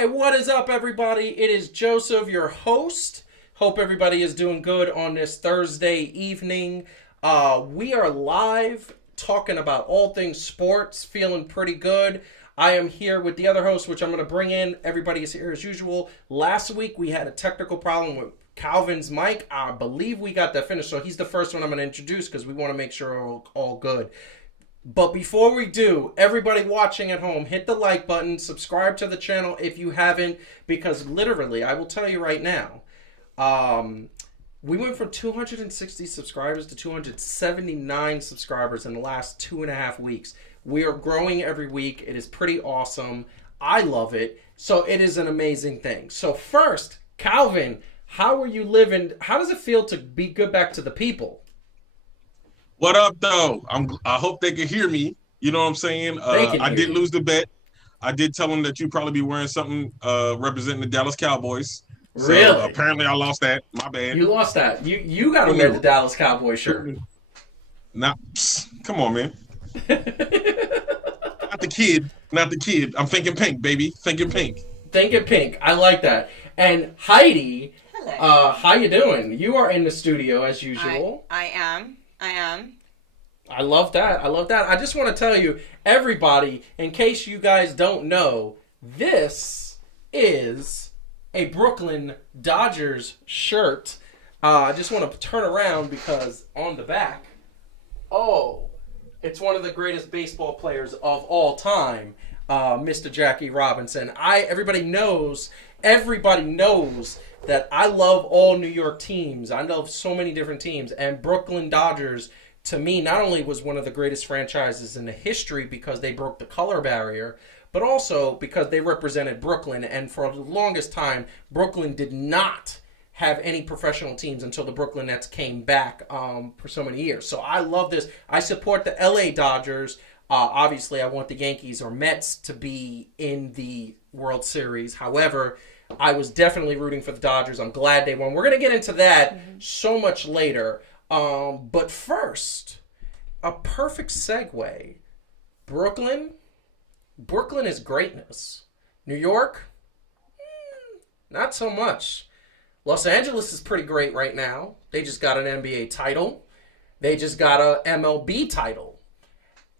Hey, what is up, everybody? It is Joseph, your host. Hope everybody is doing good on this Thursday evening. We are live talking about all things sports, feeling pretty good. I am here with the other host, which I'm going to bring in. Everybody is here as usual. Last week, we had a technical problem with Calvin's mic. I believe we got that finished, so he's the first one I'm going to introduce because we want to make sure we're all good. But before we do, everybody watching at home, hit the like button, subscribe to the channel if you haven't, because literally, I will tell you right now, we went from 260 subscribers to 279 subscribers in the last 2.5 weeks. We are growing every week. It is pretty awesome. I love it. So it is an amazing thing. So first, Calvin, how are you living? How does it feel to be good back to the people? What up, though? I hope they can hear me. You know what I'm saying? They can I hear did you. lose the bet. I did tell them that you'd probably be wearing something representing the Dallas Cowboys. So Really? apparently I lost that. My bad. You lost that. You got to Who wear the knew? Dallas Cowboy Who shirt. knew? Not. Come on, man. Not the kid. Not the kid. I'm thinking pink, baby. Thinking pink. Thinking pink. I like that. And Heidi, Hello. how you doing? You are in the studio as usual. I am. I am. I love that. I love that. I just want to tell you, everybody, in case you guys don't know, this is a Brooklyn Dodgers shirt. I just want to turn around because on the back, oh, it's one of the greatest baseball players of all time, Mr. Jackie Robinson. Everybody knows that I love all New York teams. I love so many different teams, and Brooklyn Dodgers to me not only was one of the greatest franchises in the history because they broke the color barrier, but also because they represented Brooklyn. And for the longest time, Brooklyn did not have any professional teams until the Brooklyn Nets came back for so many years. So I love this. I support the LA Dodgers. Obviously, I want the Yankees or Mets to be in the World Series. However, I was definitely rooting for the Dodgers. I'm glad they won. We're going to get into that so much later. But first, a perfect segue. Brooklyn. Brooklyn is greatness. New York, not so much. Los Angeles is pretty great right now. They just got an NBA title. They just got a MLB title.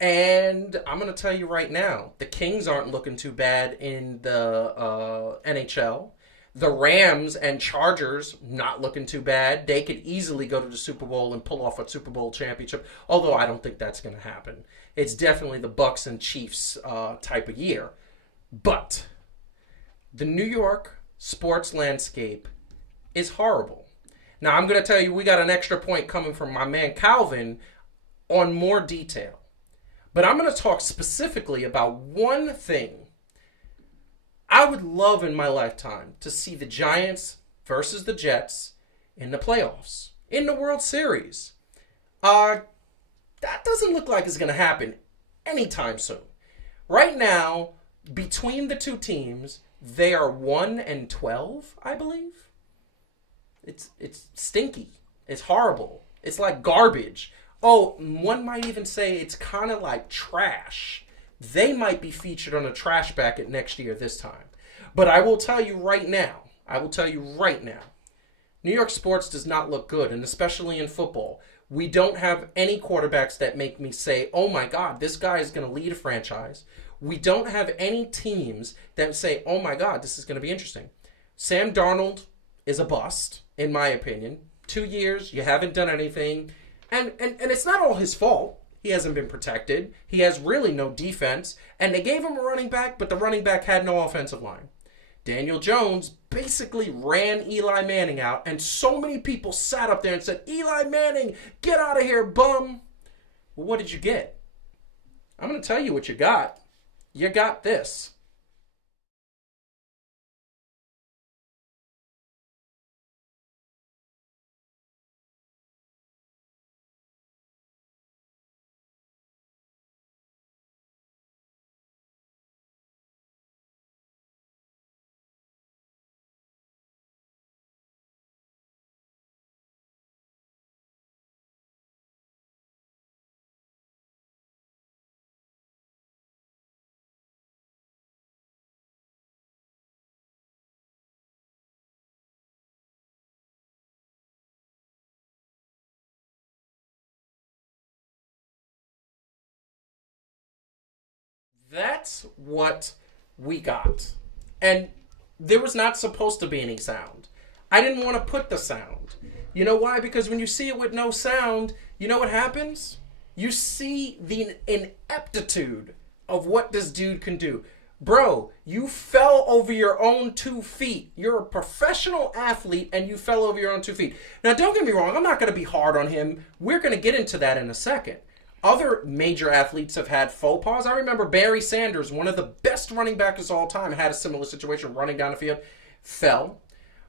And I'm going to tell you right now, the Kings aren't looking too bad in the NHL. The Rams and Chargers not looking too bad. They could easily go to the Super Bowl and pull off a Super Bowl championship, although I don't think that's going to happen. It's definitely the Bucks and Chiefs type of year. But the New York sports landscape is horrible. Now, I'm going to tell you, we got an extra point coming from my man Calvin on more detail. But I'm going to talk specifically about one thing. I would love in my lifetime to see the Giants versus the Jets in the playoffs, in the World Series. That doesn't look like it's going to happen anytime soon. Right now, between the two teams, they are 1-12, I believe. It's stinky. It's horrible. It's like garbage. Oh, one might even say it's kind of like trash. They might be featured on a trash bucket next year this time. But I will tell you right now, New York sports does not look good, and especially in football. We don't have any quarterbacks that make me say, oh my God, this guy is going to lead a franchise. We don't have any teams that say, oh my God, this is going to be interesting. Sam Darnold is a bust, in my opinion. 2 years, you haven't done anything. And it's not all his fault. He hasn't been protected. He has really no defense. And they gave him a running back, but the running back had no offensive line. Daniel Jones basically ran Eli Manning out, and so many people sat up there and said, Eli Manning, get out of here, bum. Well, what did you get? I'm going to tell you what you got. You got this. That's what we got. And there was not supposed to be any sound. I didn't want to put the sound. You know why? Because when you see it with no sound, you know what happens? You see the ineptitude of what this dude can do. Bro, you fell over your own 2 feet. You're a professional athlete and you fell over your own 2 feet. Now, don't get me wrong. I'm not going to be hard on him. We're going to get into that in a second. Other major athletes have had faux pas. I remember Barry Sanders, one of the best running backs of all time, had a similar situation running down the field, fell.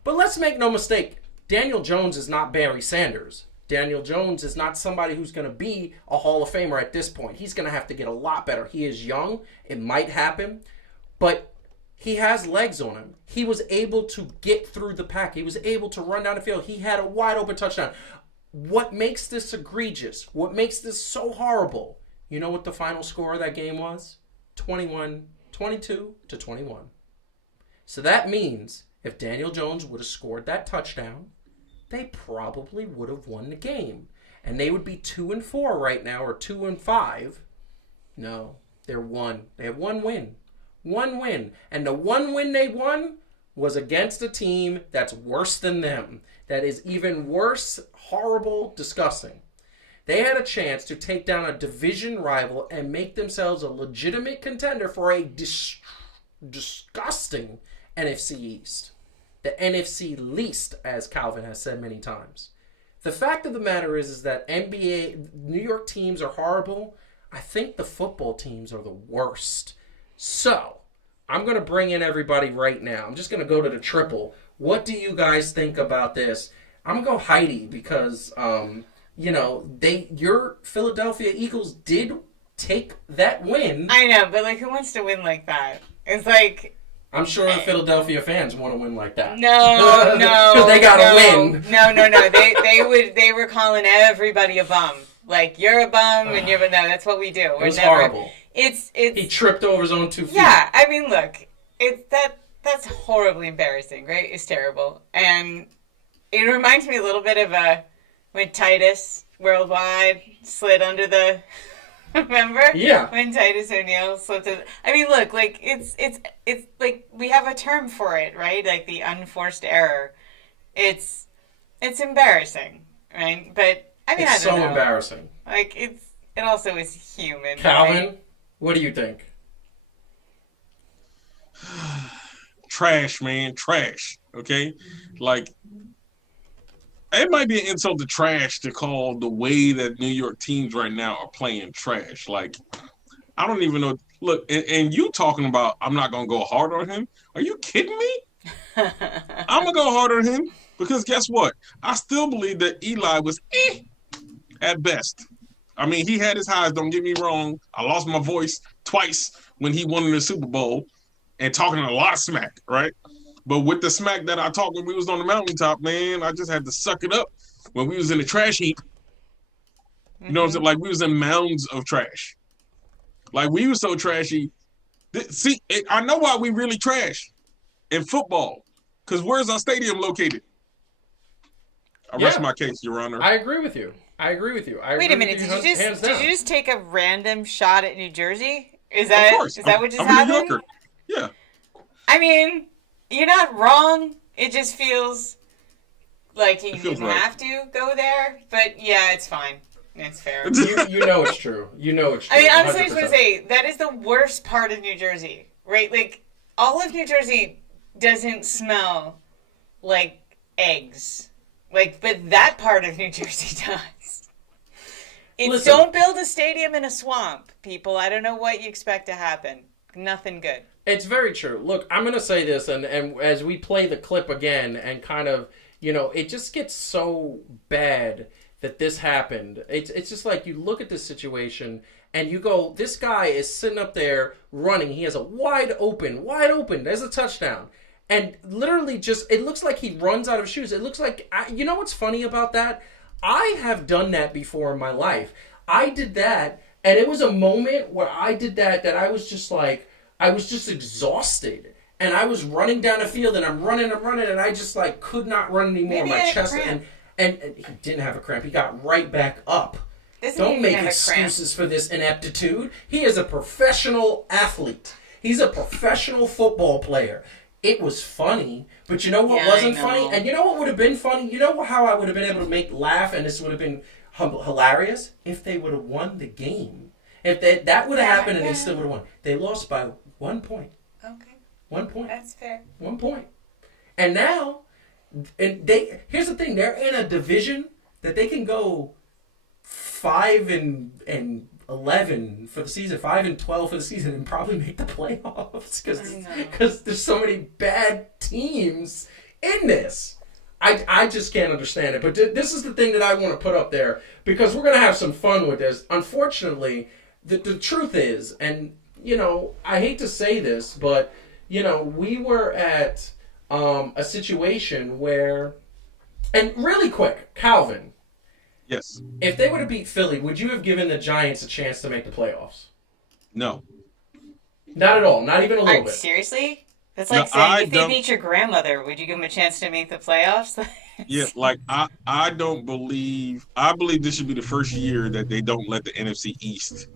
But let's make no mistake, Daniel Jones is not Barry Sanders. Daniel Jones is not somebody who's going to be a Hall of Famer at this point. He's going to have to get a lot better. He is young. It might happen. But he has legs on him. He was able to get through the pack. He was able to run down the field. He had a wide open touchdown. What makes this egregious? What makes this so horrible? You know what the final score of that game was? 22-21. So that means if Daniel Jones would have scored that touchdown, they probably would have won the game. And they would be 2-4 right now, or 2-5. No, they're 1. They have 1 win. 1 win. And the 1 win they won was against a team that's worse than them. That is even worse, horrible, disgusting. They had a chance to take down a division rival and make themselves a legitimate contender for a disgusting NFC East. The NFC least, as Calvin has said many times. The fact of the matter is that NBA, New York teams are horrible. I think the football teams are the worst. So, I'm going to bring in everybody right now. I'm just going to go to the triple. What do you guys think about this? I'm going to go Heidi because, your Philadelphia Eagles did take that win. I know, but who wants to win like that? It's like... I'm sure the Philadelphia fans want to win like that. No. Because they got to win. No. They were calling everybody a bum. Like, you're a bum and you're... No, that's what we do. It was horrible. He tripped over his own 2 feet. Yeah, I mean, look, that's horribly embarrassing, right? It's terrible. And it reminds me a little bit of when Titus Worldwide slid under the... Remember? Yeah. When Titus O'Neil slipped it. I mean, look, it's like we have a term for it, right? Like the unforced error. It's embarrassing, right? But I mean, it's I don't know. So embarrassing. Like it also is human. Calvin, right? What do you think? Trash, man, trash. Okay, it might be an insult to trash to call the way that New York teams right now are playing trash. I don't even know. Look, and you talking about I'm not going to go hard on him. Are you kidding me? I'm going to go hard on him because guess what? I still believe that Eli was at best. I mean, he had his highs, don't get me wrong. I lost my voice twice when he won the Super Bowl and talking a lot of smack, right? But with the smack that I talked when we was on the mountaintop, man, I just had to suck it up when we was in the trash heap. You know what I'm saying? We was in mounds of trash. We was so trashy. See, I know why we really trash in football. Because where's our stadium located? I rest my case, Your Honor. I agree with you. Wait a minute. Did you just take a random shot at New Jersey? Is that what just happened? I'm a New Yorker. Yeah. I mean... You're not wrong. It just feels like you didn't have to go there. But yeah, it's fine. It's fair. You know it's true. I mean, honestly, I was going to say, that is the worst part of New Jersey, right? All of New Jersey doesn't smell like eggs. But that part of New Jersey does. Don't build a stadium in a swamp, people. I don't know what you expect to happen. Nothing good. It's very true. Look, I'm going to say this, and as we play the clip again, and kind of, it just gets so bad that this happened. It's just like you look at this situation, and you go, this guy is sitting up there running. He has a wide open. There's a touchdown. And literally it looks like he runs out of shoes. It looks like, you know what's funny about that? I have done that before in my life. I did that, and it was a moment where I did that I was just exhausted. And I was running down the field, and I'm running, and I just could not run anymore. Maybe my I had chest a cramp. and he didn't have a cramp. He got right back up. Don't make excuses for this ineptitude. He is a professional athlete. He's a professional football player. It was funny, but you know what wasn't funny? And you know what would have been funny? You know how I would have been able to laugh and this would have been hilarious? If they would have won the game. If that would have happened and they still would have won. They lost by 1 point. Okay. 1 point. That's fair. 1 point. And now, here's the thing. They're in a division that they can go 5-11 for the season, 5-12 for the season, and probably make the playoffs because there's so many bad teams in this. I just can't understand it. But this is the thing that I want to put up there because we're going to have some fun with this. Unfortunately, the truth is, and, I hate to say this, but, we were at a situation where, and really quick, Calvin. Yes. If they would have beat Philly, would you have given the Giants a chance to make the playoffs? No. Not at all. Not even a little bit. Seriously? That's like saying if they beat your grandmother, would you give them a chance to make the playoffs? Yeah, I don't believe. I believe this should be the first year that they don't let the NFC East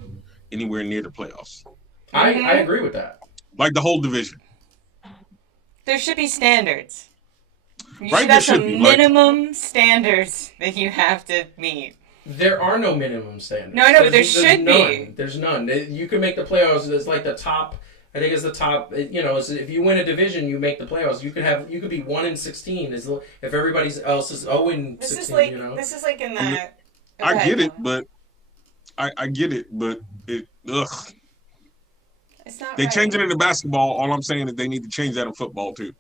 anywhere near the playoffs. I agree with that. Like the whole division. There should be standards. You Right, should have there should some be, minimum standards that you have to meet. There are no minimum standards. No, I know, but there should be. There's none. You can make the playoffs. It's like the top. I think it's the top. If you win a division, you make the playoffs. You could be 1-16 if everybody else is 0-16. This is like in the. I get it, but I get it, but it. Ugh. It's not. They change it into basketball. All I'm saying is they need to change that in football too.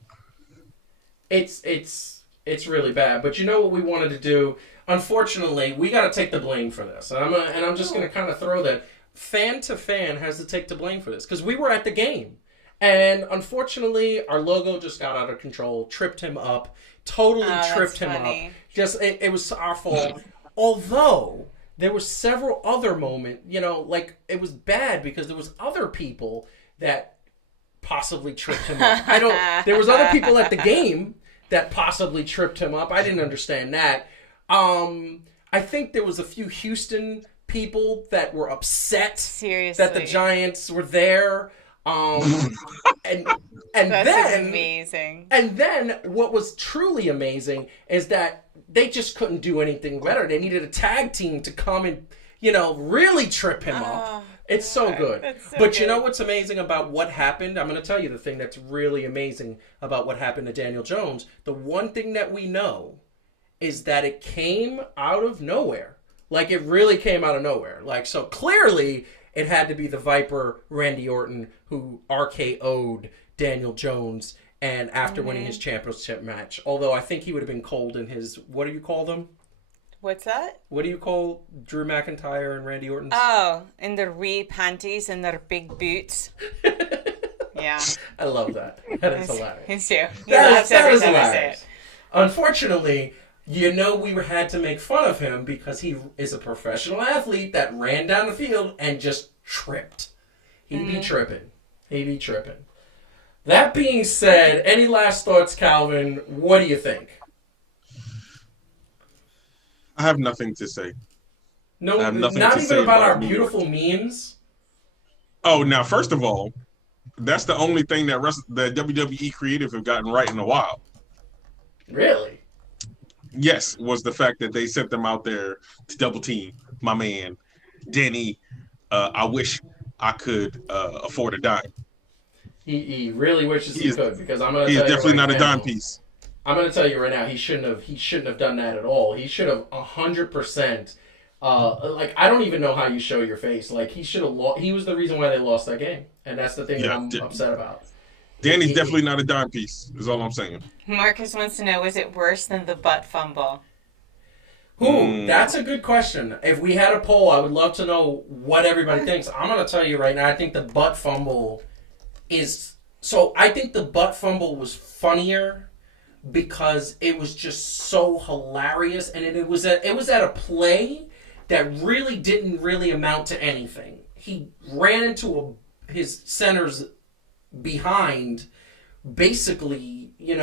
It's really bad. But you know what we wanted to do? Unfortunately, we got to take the blame for this. And I'm just going to kind of throw that. Fan to fan has to take the blame for this. Because we were at the game. And unfortunately, our logo just got out of control. Tripped him up. Totally tripped him up. Just, it was our fault. Although, there were several other moments, it was bad because there was other people that possibly tripped him up. There was other people at the game that possibly tripped him up. I didn't understand that. I think there was a few Houston people that were upset that the Giants were there. And That's amazing. And then what was truly amazing is that they just couldn't do anything better. They needed a tag team to come and, really trip him up. It's so good. But you know what's amazing about what happened? I'm going to tell you the thing that's really amazing about what happened to Daniel Jones. The one thing that we know is that it came out of nowhere. Like, it really came out of nowhere. Like, so clearly it had to be the Viper, Randy Orton, who RKO'd Daniel Jones and after winning his championship match. Although I think he would have been cold in his, what do you call them? What's that? What do you call Drew McIntyre and Randy Orton? Oh, in their wee panties and their big boots. Yeah. I love that. That is hilarious. Me too. That is hilarious. Unfortunately, we had to make fun of him because he is a professional athlete that ran down the field and just tripped. He'd be tripping. That being said, any last thoughts, Calvin? What do you think? I have nothing to say. No, not even about our beautiful memes. Oh, now, first of all, that's the only thing that the WWE creative have gotten right in a while. Really? Yes, was the fact that they sent them out there to double team my man, Denny. I wish I could afford a dime. He really wishes he could because I'm going to. He's definitely not a dime piece. I'm going to tell you right now, he shouldn't have done that at all. He should have 100%. I don't even know how you show your face. Like, he should have he was the reason why they lost that game, and that's the thing that I'm upset about. Danny's definitely not a dime piece. Is all I'm saying. Marcus wants to know: was it worse than the butt fumble? That's a good question. If we had a poll, I would love to know what everybody thinks. I'm going to tell you right now. I think the butt fumble I think the butt fumble was funnier because it was just so hilarious, and it was at a play that really didn't really amount to anything. He ran into his center's behind basically, it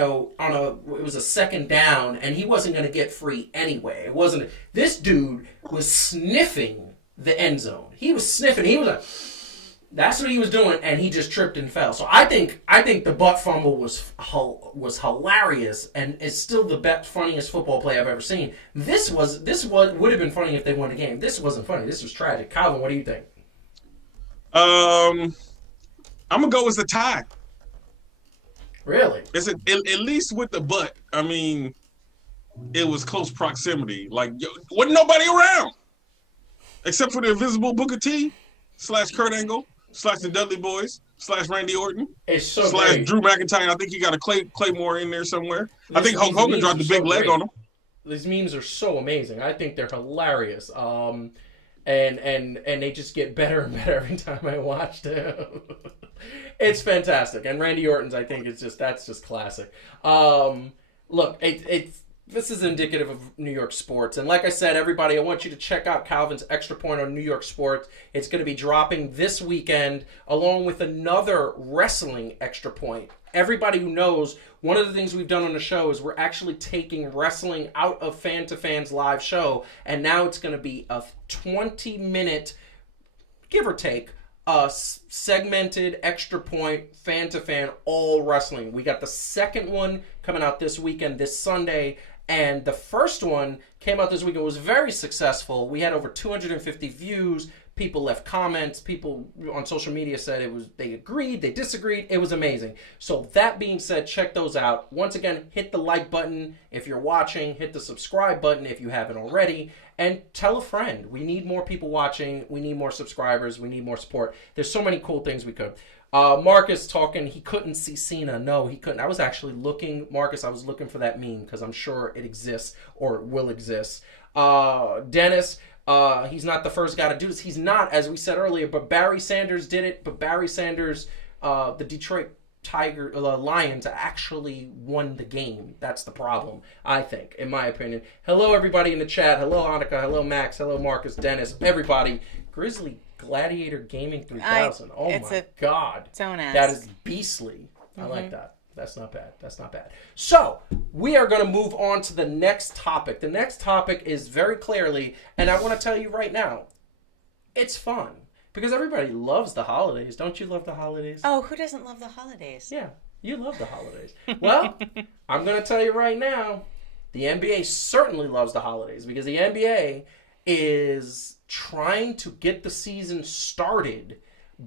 was a second down, and he wasn't going to get free anyway. It wasn't. This dude was sniffing the end zone. He was sniffing. He was like, that's what he was doing, and he just tripped and fell. So I think the butt fumble was hilarious, and it's still the best, funniest football play I've ever seen. This would have been funny if they won the game. This wasn't funny. This was tragic. Calvin, what do you think? I'm gonna go with the tie. Really? It's at least with the butt. I mean, it was close proximity. Like, wasn't nobody around except for the invisible Booker T / Kurt Angle / the Dudley Boys / Randy Orton it's so / great. Drew McIntyre. I think he got a Claymore in there somewhere. I think Hulk These Hogan dropped the big leg on him. These memes are so amazing. I think they're hilarious. And they just get better and better every time I watch them. It's fantastic. And Randy Orton's, I think, that's just classic. Look, this is indicative of New York sports. And like I said, everybody, I want you to check out Calvin's Extra Point on New York sports. It's going to be dropping this weekend, along with another wrestling Extra Point. Everybody who knows, one of the things we've done on the show is we're actually taking wrestling out of Fan to Fans live show, and now it's going to be a 20-minute, give or take, segmented Extra Point Fan to Fan all wrestling. We got the second one coming out this weekend, this Sunday, and the first one came out this weekend. It was very successful. We had over 250 views. People left comments. People on social media said they agreed, they disagreed. It was amazing. So that being said, check those out. Once again, hit the like button if you're watching. Hit the subscribe button if you haven't already. And tell a friend. We need more people watching. We need more subscribers. We need more support. There's so many cool things we could. Marcus talking, he couldn't see Cena. No, he couldn't. I was actually looking, Marcus, I was looking for that meme because I'm sure it exists or it will exist. Dennis, he's not the first guy to do this. He's not, as we said earlier, but Barry Sanders did it. But Barry Sanders, the Detroit Lions actually won the game. That's the problem, I think, in my opinion. Hello, everybody in the chat. Hello, Annika. Hello, Max. Hello, Marcus. Dennis. Everybody. Grizzly Gladiator Gaming 3000. Oh my God. Its own ass. That is beastly. I like that. That's not bad. That's not bad. So, we are going to move on to the next topic. The next topic is very clearly, and I want to tell you right now, it's fun. Because everybody loves the holidays. Don't you love the holidays? Oh, who doesn't love the holidays? Yeah, you love the holidays. Well, I'm going to tell you right now, the NBA certainly loves the holidays because the NBA is trying to get the season started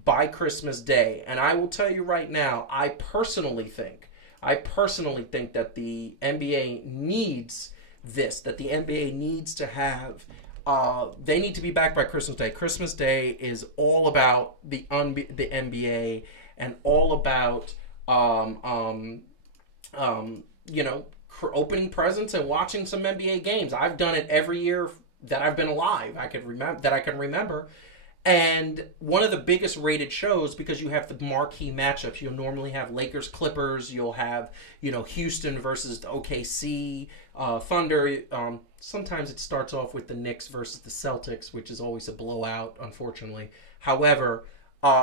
by Christmas Day. And I will tell you right now, I personally think that the NBA needs this, that the NBA needs to have, they need to be back by Christmas Day. Christmas Day is all about the NBA and all about, opening presents and watching some NBA games. I've done it every year that I've been alive. I can remember. And one of the biggest rated shows, because you have the marquee matchups. You'll normally have Lakers Clippers. You'll have, Houston versus the OKC Thunder. Sometimes it starts off with the Knicks versus the Celtics, which is always a blowout, unfortunately. However,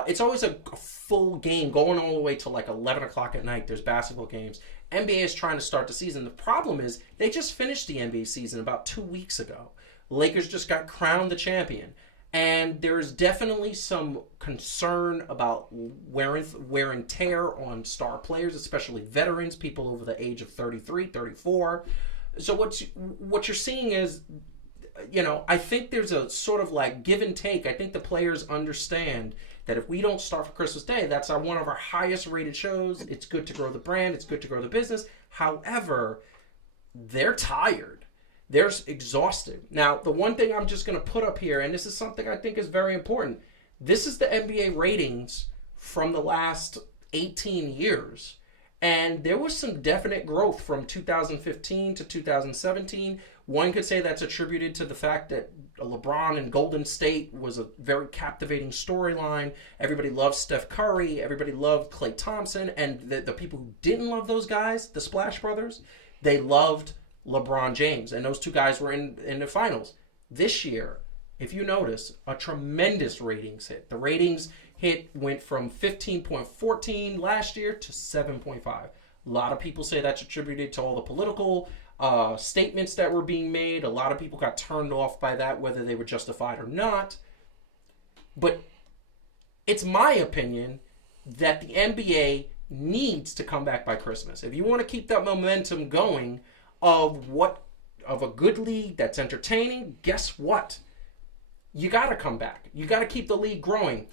it's always a full game going all the way to like 11 o'clock at night. There's basketball games. NBA is trying to start the season. The problem is they just finished the NBA season about 2 weeks ago. Lakers just got crowned the champion. And there is definitely some concern about wear and tear on star players, especially veterans, people over the age of 33, 34. So what you're seeing is, I think there's a sort of like give and take. I think the players understand that if we don't start for Christmas Day, that's one of our highest rated shows. It's good to grow the brand. It's good to grow the business. However, they're tired. They're exhausted. Now, the one thing I'm just going to put up here, and this is something I think is very important. This is the NBA ratings from the last 18 years. And there was some definite growth from 2015 to 2017. One could say that's attributed to the fact that LeBron and Golden State was a very captivating storyline. Everybody loved Steph Curry. Everybody loved Klay Thompson. And the people who didn't love those guys, the Splash Brothers, they loved LeBron James, and those two guys were in the finals. This year, if you notice, a tremendous ratings hit. The ratings went from 15.14 last year to 7.5. A lot of people say that's attributed to all the political statements that were being made. A lot of people got turned off by that, whether they were justified or not. But it's my opinion that the NBA needs to come back by Christmas. If you want to keep that momentum going of a good league that's entertaining, guess what? You got to come back. You got to keep the league growing.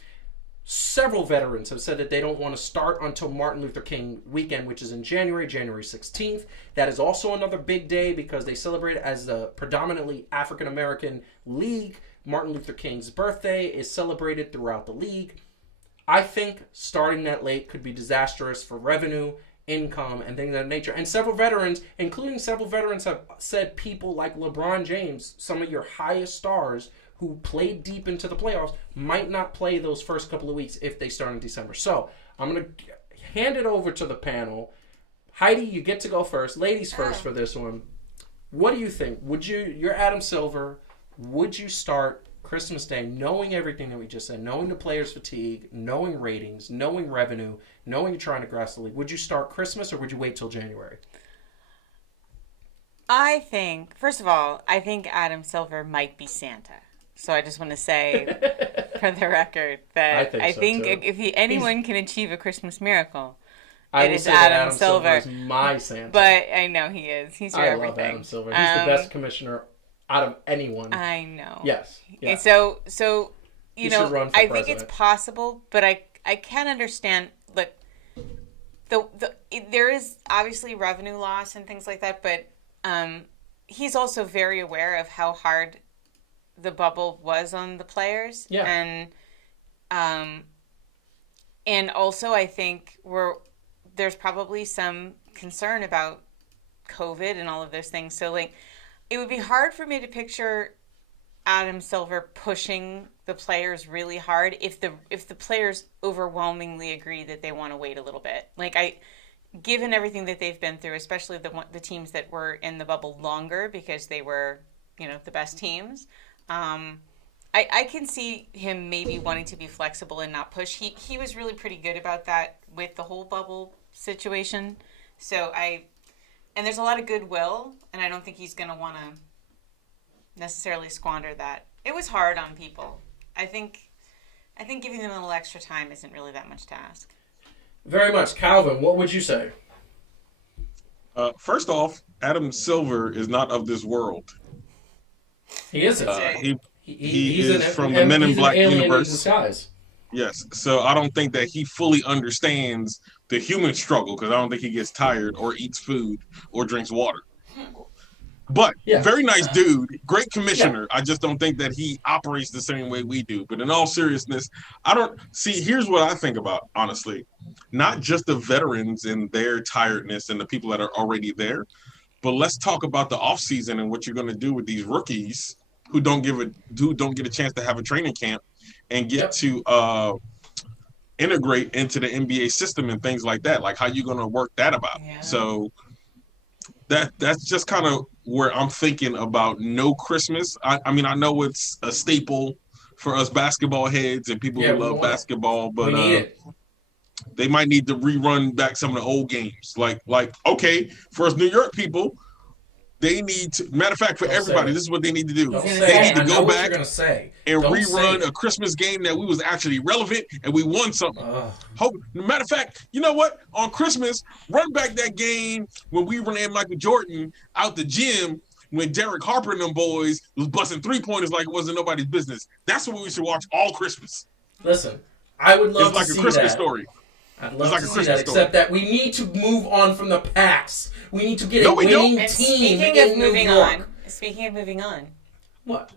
Several veterans have said that they don't want to start until Martin Luther King weekend, which is in January 16th. That is also another big day because they celebrate it as a predominantly African-American league. Martin Luther King's birthday is celebrated throughout the league. I think starting that late could be disastrous for revenue, income, and things of that nature. And several veterans, including several veterans, have said people like LeBron James, some of your highest stars who played deep into the playoffs, might not play those first couple of weeks if they start in December. So I'm going to hand it over to the panel. Heidi, you get to go first. Ladies first for this one. What do you think? You're Adam Silver. Would you start Christmas Day knowing everything that we just said, knowing the players' fatigue, knowing ratings, knowing revenue, knowing you're trying to grasp the league? Would you start Christmas or would you wait till January? I think, first of all, Adam Silver might be Santa. So I just want to say, for the record, that I think if anyone can achieve a Christmas miracle, it is Adam Silver. Is my Santa. But I know he is. He's your everything. I love Adam Silver. He's the best commissioner out of anyone. I know. Yes. Yeah. And so you know, I think president. it's possible, but I can understand. Look, there is obviously revenue loss and things like that, but he's also very aware of how hard the bubble was on the players. Yeah. And also I think there's probably some concern about COVID and all of those things. So like, it would be hard for me to picture Adam Silver pushing the players really hard if the players overwhelmingly agree that they want to wait a little bit. Like given everything that they've been through, especially the teams that were in the bubble longer because they were, the best teams. I can see him maybe wanting to be flexible and not push. He was really pretty good about that with the whole bubble situation. So and there's a lot of goodwill, and I don't think he's going to want to necessarily squander that. It was hard on people. I think giving them a little extra time isn't really that much to ask. Very much. Calvin, what would you say? First off, Adam Silver is not of this world. He isn't. He is from the Men in Black universe. Yes. So I don't think that he fully understands the human struggle because I don't think he gets tired or eats food or drinks water. But very nice dude, great commissioner. Yeah. I just don't think that he operates the same way we do. But in all seriousness, here's what I think about, honestly. Not just the veterans and their tiredness and the people that are already there, but let's talk about the offseason and what you're going to do with these rookies who don't get a chance to have a training camp and get to integrate into the NBA system and things like that. Like, how you going to work that about? Yeah. So that's just kind of where I'm thinking about no Christmas. I mean, I know it's a staple for us basketball heads and people who love basketball, but they might need to rerun back some of the old games. Like, okay, for us New York people, they need to, matter of fact, for everybody, this is what they need to do. They need to go back and rerun a Christmas game that we was actually relevant and we won something. Matter of fact, you know what? On Christmas, run back that game when we ran Michael Jordan out the gym when Derek Harper and them boys was busting three-pointers like it wasn't nobody's business. That's what we should watch all Christmas. Listen, I would love to see that. It's like a Christmas story. I'd love to see that, except that we need to move on from the past. We need to get a winning team in New York. Speaking of moving on. What?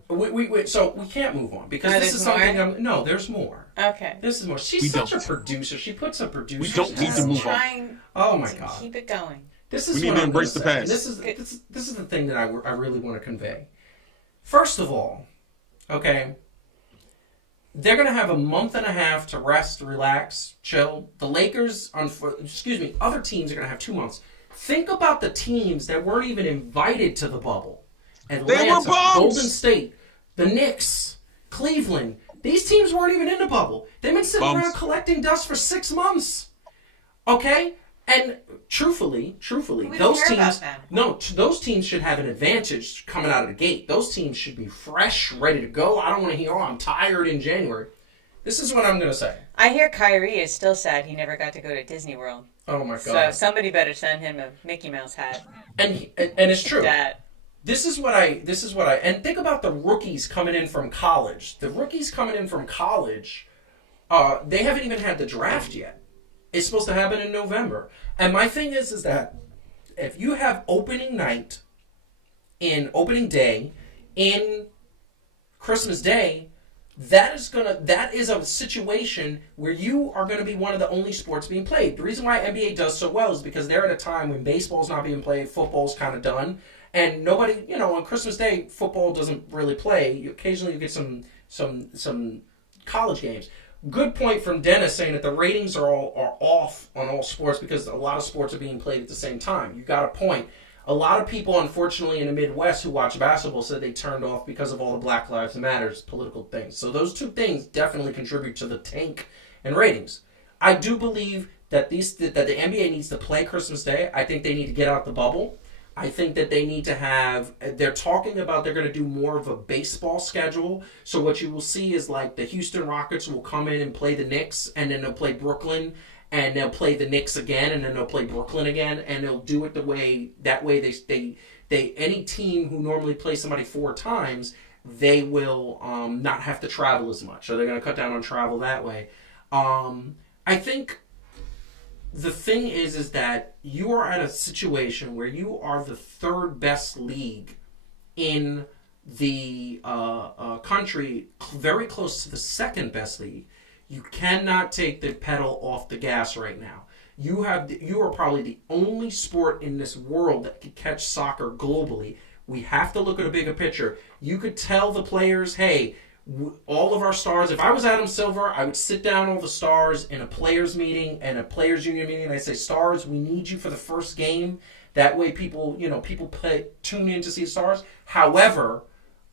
So we can't move on because this is something. No, there's more. Okay. This is more. She's such a producer. She puts a producer. We don't need to move on. Oh my God. Keep it going. We need to embrace the past. This is the thing that I really want to convey. First of all, okay. They're going to have a month and a half to rest, relax, chill. The Lakers, other teams are going to have 2 months. Think about the teams that weren't even invited to the bubble. Atlanta, Golden State, the Knicks, Cleveland. These teams weren't even in the bubble. They've been sitting around collecting dust for 6 months. Okay? And truthfully, those teams should have an advantage coming out of the gate. Those teams should be fresh, ready to go. I don't want to hear, I'm tired in January. This is what I'm going to say. I hear Kyrie is still sad he never got to go to Disney World. Oh my God. So somebody better send him a Mickey Mouse hat. And it's true. That. This is what I and think about the rookies coming in from college. The rookies coming in from college, they haven't even had the draft yet. It's supposed to happen in November. And my thing is that if you have opening day in Christmas Day, that is a situation where you are gonna be one of the only sports being played. The reason why NBA does so well is because they're at a time when baseball's not being played, football's kind of done, and nobody, on Christmas Day, football doesn't really play. Occasionally you get some college games. Good point from Dennis saying that the ratings are off on all sports because a lot of sports are being played at the same time. You got a point. A lot of people, unfortunately, in the Midwest who watch basketball said they turned off because of all the Black Lives Matter political things. So those two things definitely contribute to the tank in ratings. I do believe that the NBA needs to play Christmas Day. I think they need to get out the bubble. I think that they need to have, they're talking about they're going to do more of a baseball schedule. So what you will see is like the Houston Rockets will come in and play the Knicks, and then they'll play Brooklyn, and they'll play the Knicks again, and then they'll play Brooklyn again, and they'll do it that way they any team who normally plays somebody 4 times, they will not have to travel as much. So they're going to cut down on travel that way. I think the thing is that you are at a situation where you are the 3rd best league in the country, very close to the 2nd best league. You cannot take the pedal off the gas right now. You are probably the only sport in this world that can catch soccer globally. We have to look at a bigger picture. You could tell the players, hey, all of our stars, if I was Adam Silver, I would sit down all the stars in a players meeting and a players union meeting, and I'd say, stars, we need you for the first game. That way people tune in to see the stars. However,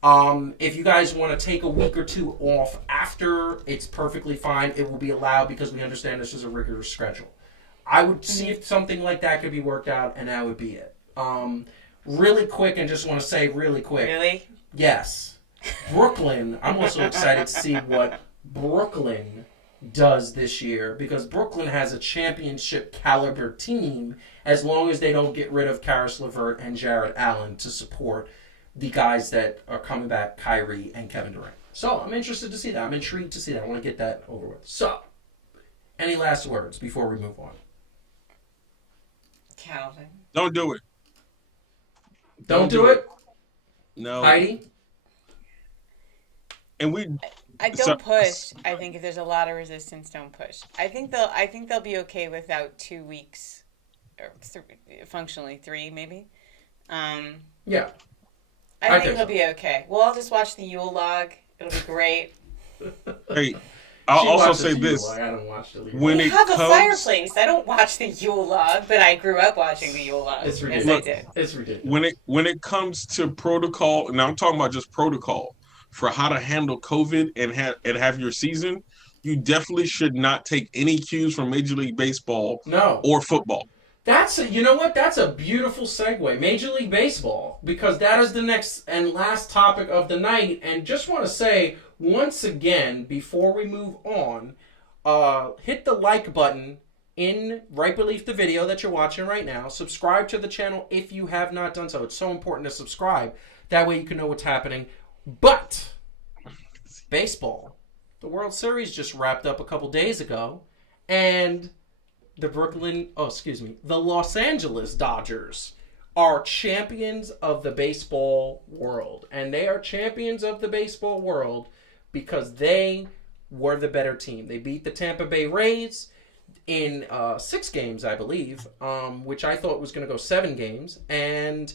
if you guys want to take a week or 2 off after, it's perfectly fine. It will be allowed because we understand this is a rigorous schedule. I would see if something like that could be worked out, and that would be it. Really quick, and just want to say really quick. Really? Yes. Brooklyn, I'm also excited to see what Brooklyn does this year because Brooklyn has a championship caliber team as long as they don't get rid of Karis LeVert and Jared Allen to support the guys that are coming back, Kyrie and Kevin Durant. So I'm interested to see that. I'm intrigued to see that. I want to get that over with. So, any last words before we move on? Calvin. Don't do it. Don't do it? No. Heidi? And I don't push. I think if there's a lot of resistance, don't push. I think they'll be okay without 2 weeks, or functionally 3 maybe. Yeah. I think they'll be okay. We'll all just watch the Yule log. It'll be great. Hey, I'll also say this. I don't watch the when we it have comes, a fireplace. I don't watch the Yule log, but I grew up watching the Yule log. It's ridiculous. Yes, I did. It's ridiculous. When it comes to protocol, now I'm talking about just protocol for how to handle COVID and have your season, you definitely should not take any cues from Major League Baseball or football. You know what? That's a beautiful segue. Major League Baseball, because that is the next and last topic of the night. And just want to say, once again, before we move on, hit the like button right beneath the video that you're watching right now. Subscribe to the channel if you have not done so. It's so important to subscribe. That way you can know what's happening. But baseball, the World Series just wrapped up a couple days ago, and the Los Angeles Dodgers are champions of the baseball world. And they are champions of the baseball world because they were the better team. They beat the Tampa Bay Rays in 6 games, I believe, which I thought was going to go 7 games. And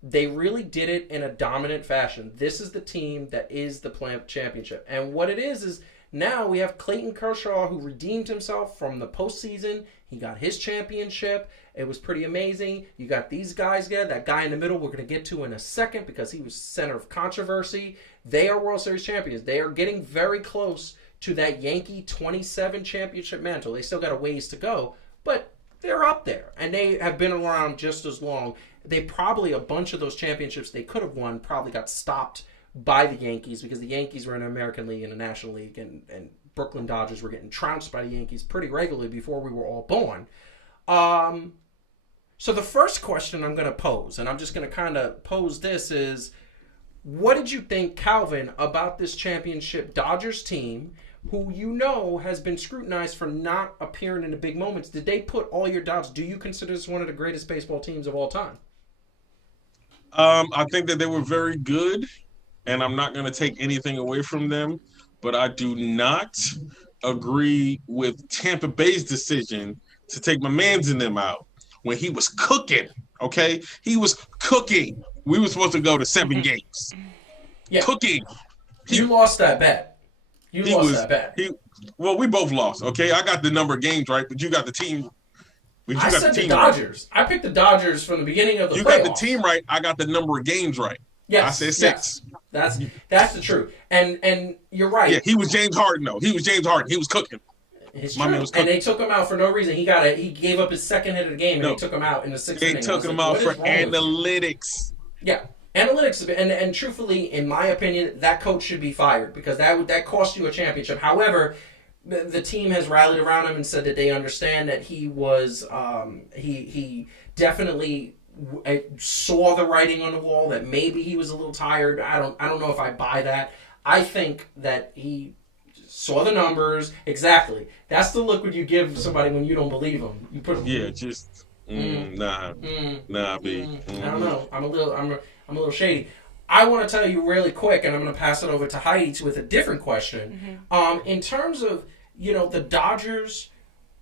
they really did it in a dominant fashion. This is the team that is the championship. And what it is Now we have Clayton Kershaw, who redeemed himself from the postseason. He got his championship. It was pretty amazing. You got these guys there. That guy in the middle we're going to get to in a second because he was center of controversy. They are World Series champions. They are getting very close to that Yankee 27 championship mantle. They still got a ways to go, but they're up there. And they have been around just as long. They probably, a bunch of those championships they could have won probably got stopped by the Yankees because the Yankees were in the American League and the National League, and Brooklyn Dodgers were getting trounced by the Yankees pretty regularly before we were all born. So the first question I'm going to pose, and I'm just going to kind of pose this, is what did you think, Calvin, about this championship Dodgers team, who you know has been scrutinized for not appearing in the big moments? Did they put all your doubts? Do you consider this one of the greatest baseball teams of all time? I think that they were very good, and I'm not going to take anything away from them, but I do not agree with Tampa Bay's decision to take my mans in them out when he was cooking, okay? He was cooking. We were supposed to go to 7 games. Yeah. Cooking. You lost that bet. That bet. Well, we both lost, okay? I got the number of games right, but you got the team. I said the Dodgers. Right. I picked the Dodgers from the beginning of the playoffs. You got the team right. I got the number of games right. Yes. I said 6. Yes. That's the truth. And you're right. Yeah, he was James Harden, though. He was James Harden. He was cooking. My man was cooking. And they took him out for no reason. He gave up his second hit of the game, and they took him out in the 6th inning. They took him out for analytics. Yeah. Analytics, and truthfully, in my opinion, that coach should be fired because that cost you a championship. However, the team has rallied around him and said that they understand that he was he definitely saw the writing on the wall, that maybe he was a little tired. I don't know if I buy that. I think that he saw the numbers. Exactly. That's the look when you give somebody when you don't believe them. You put nah, B. I don't know. I'm a little shady. I want to tell you really quick, and I'm going to pass it over to Heidi with a different question. In terms of, the Dodgers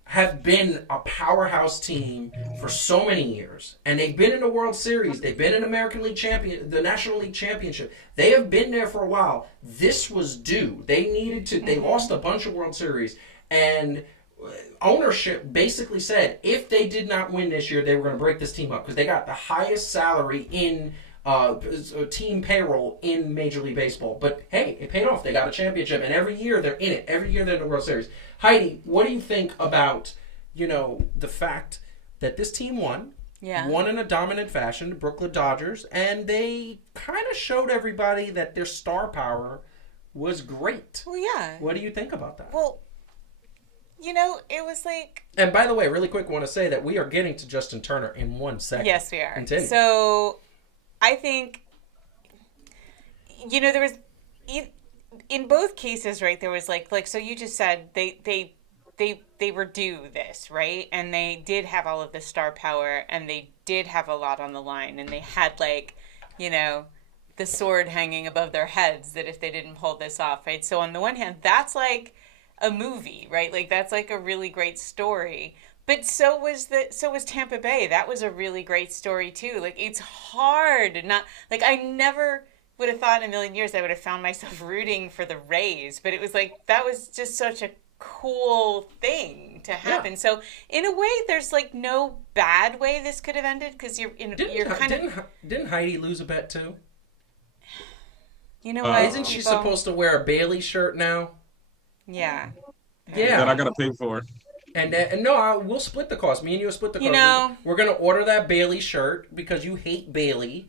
have been a powerhouse team for so many years, and they've been in the World Series. They've been in American League the National League Championship. They have been there for a while. This was due. They lost a bunch of World Series, and ownership basically said if they did not win this year, they were going to break this team up because they got the highest salary in team payroll in Major League Baseball. But hey, it paid off. They got a championship, and every year they're in it. Every year they're in the World Series. Heidi, what do you think about the fact that this team won in a dominant fashion, the Brooklyn Dodgers, and they kind of showed everybody that their star power was great? Well, yeah. What do you think about that? Well, it was like... And by the way, really quick, I want to say that we are getting to Justin Turner in 1 second. Yes, we are. Continue. So, I think, there was... In both cases, right, there was like so you just said they were due this, right? And they did have all of the star power, and they did have a lot on the line, and they had the sword hanging above their heads that if they didn't pull this off, right? So on the one hand, that's like a movie, right? Like that's like a really great story. But so was Tampa Bay. That was a really great story too. Like it's hard not like I never would have thought in a million years I would have found myself rooting for the Rays, but it was like that was just such a cool thing to happen. Yeah. So in a way, there's like no bad way this could have ended because didn't Heidi lose a bet too? You know what? Isn't she supposed to wear a Bailey shirt now? Yeah. Yeah. That I gotta pay for. And no, we'll split the cost. Me and you will split the cost. We're gonna order that Bailey shirt because you hate Bailey.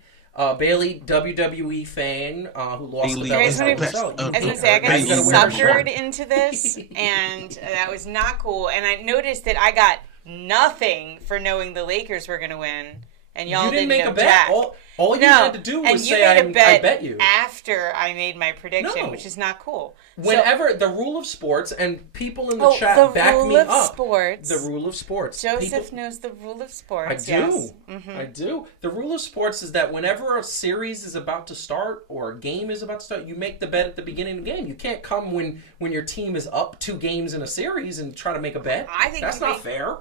Bailey, WWE fan, who lost the belt. I was going to say, I got suckered into this, and that was not cool. And I noticed that I got nothing for knowing the Lakers were going to win, and y'all didn't make a bet. Jack. All you had to do was say, I bet you. After I made my prediction, which is not cool. Whenever the rule of sports, and people in the chat back me up. The rule of sports. Joseph knows the rule of sports. I do. Yes. Mm-hmm. I do. The rule of sports is that whenever a series is about to start or a game is about to start, you make the bet at the beginning of the game. You can't come when your team is up 2 games in a series and try to make a bet. That's not fair.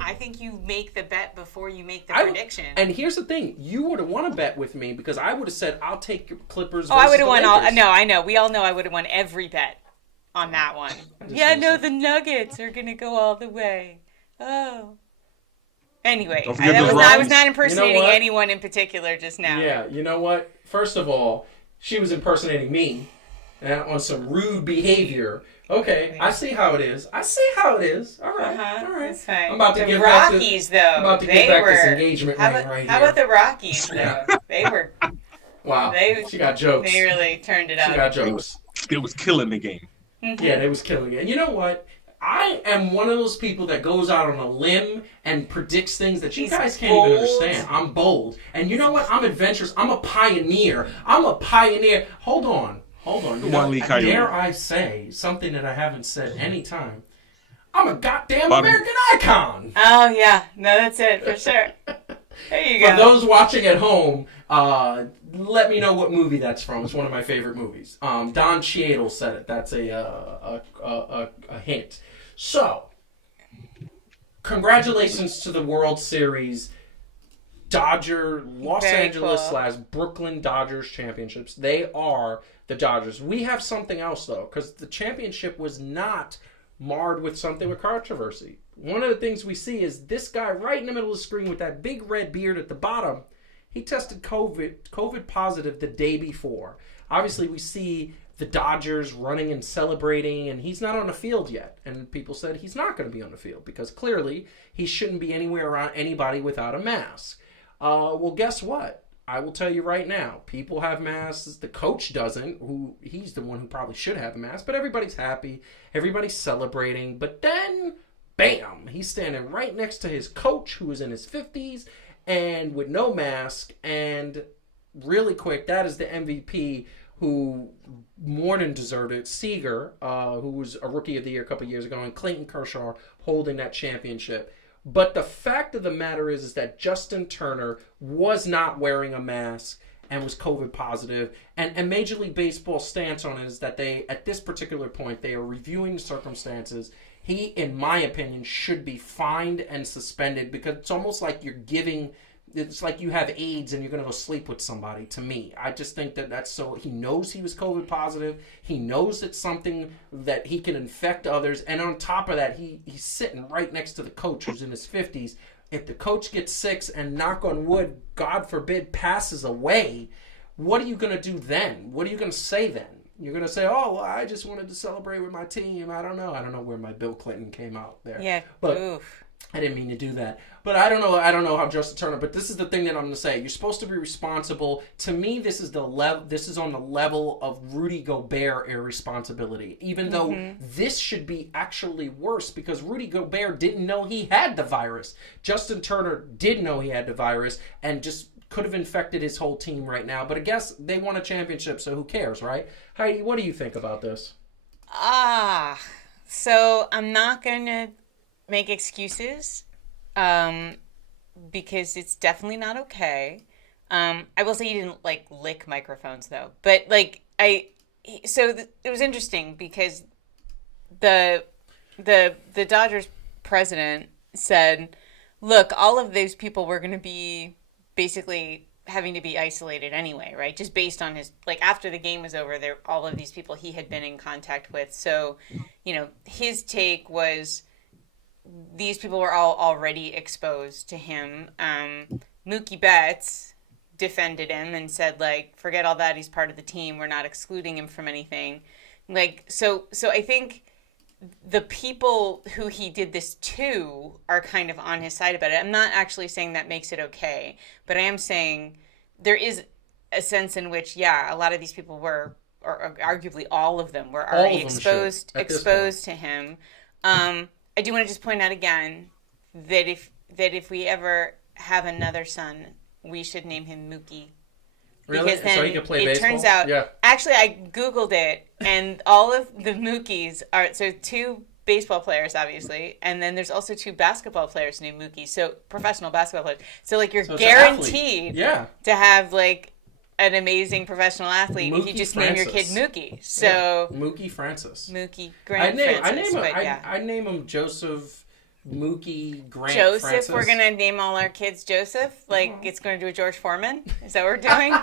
I think you make the bet before you make the prediction. And here's the thing. You would have won a bet with me because I would have said, I'll take your Clippers versus I would have won all. No, I know. We all know I would have won every bet on that one. just Yeah, wanna no, say- the Nuggets are gonna go all the way. Oh. Anyway, Don't forget I the was not Rockies. impersonating what? anyone in particular just now. Yeah, you know what? First of all, she was impersonating me on some rude behavior. Okay, I see how it is. All right, all right. That's fine. I'm about to the get back to- Rockies, though. I'm about to they get back were. this engagement how ring about, right how here. about the Rockies, though? They were. Wow, They- she got jokes. They really turned it She up. got jokes. It was killing the game. Yeah, they was killing it. And you know what? I am one of those people that goes out on a limb and predicts things that you He's guys can't bold. even understand. I'm bold. And you know what? I'm adventurous. I'm a pioneer. Hold on. You Come know, on, Lee Coyote. dare I say something that I haven't said any time? I'm a goddamn Bottom. American icon. Oh, yeah. No, that's it, for sure. There you For go. those watching at home, let me know what movie that's from. It's one of my favorite movies. Don Cheadle said it. That's a hint. So, congratulations to the World Series Los Very Angeles cool. / Brooklyn Dodgers championships. They are the Dodgers. We have something else though, because the championship was not marred with something with controversy. One of the things we see is this guy right in the middle of the screen with that big red beard at the bottom. He tested COVID positive the day before. Obviously, we see the Dodgers running and celebrating, and he's not on the field yet. And people said he's not going to be on the field because clearly he shouldn't be anywhere around anybody without a mask. Well, guess what? I will tell you right now, people have masks. The coach doesn't, he's the one who probably should have a mask, but everybody's happy. Everybody's celebrating. But then, bam, he's standing right next to his coach who is in his 50s and with no mask. And really quick, that is the MVP who more than deserved it. Seager, who was a Rookie of the Year a couple years ago, and Clayton Kershaw holding that championship. But the fact of the matter is that Justin Turner was not wearing a mask and was COVID positive. And Major League Baseball's stance on it is that they, at this particular point, they are reviewing the circumstances. He, in my opinion, should be fined and suspended because it's almost like it's like you have AIDS and you're going to go sleep with somebody, to me. I just think that's so... He knows he was COVID positive. He knows it's something that he can infect others. And on top of that, he's sitting right next to the coach who's in his 50s. If the coach gets sick and, knock on wood, God forbid, passes away, what are you going to do then? What are you going to say then? You're going to say, oh, well, I just wanted to celebrate with my team. I don't know where my Bill Clinton came out there. Yeah, but oof. I didn't mean to do that. But I don't know how Justin Turner, but this is the thing that I'm going to say. You're supposed to be responsible. To me, this is on the level of Rudy Gobert irresponsibility. Even though this should be actually worse because Rudy Gobert didn't know he had the virus. Justin Turner did know he had the virus and just could have infected his whole team right now. But I guess they won a championship, so who cares, right? Heidi, what do you think about this? So I'm not going to make excuses because it's definitely not okay. I will say he didn't lick microphones though, but it was interesting because the Dodgers president said, look, all of those people were going to be basically having to be isolated anyway, right? Just based on his, after the game was over, all of these people he had been in contact with. So, his take was these people were all already exposed to him. Mookie Betts defended him and said, forget all that. He's part of the team. We're not excluding him from anything. So I think the people who he did this to are kind of on his side about it. I'm not actually saying that makes it okay, but I am saying there is a sense in which, a lot of these people were, or arguably all of them, were already exposed to him. I do want to just point out again that if we ever have another son, we should name him Mookie. Really? Because then So he can play it baseball? turns out, Yeah. actually I Googled it, and all of the Mookies are, so 2 baseball players, obviously, and then there's also 2 basketball players named Mookie, so professional basketball players. So you're So it's an guaranteed athlete. to have an amazing professional athlete if you Mookie just name your kid Francis. Mookie. So Mookie Francis. Mookie Grant Francis. I name him Joseph Mookie Grant Joseph, Francis. we're going to name all our kids Joseph? It's going to do a George Foreman? Is that what we're doing?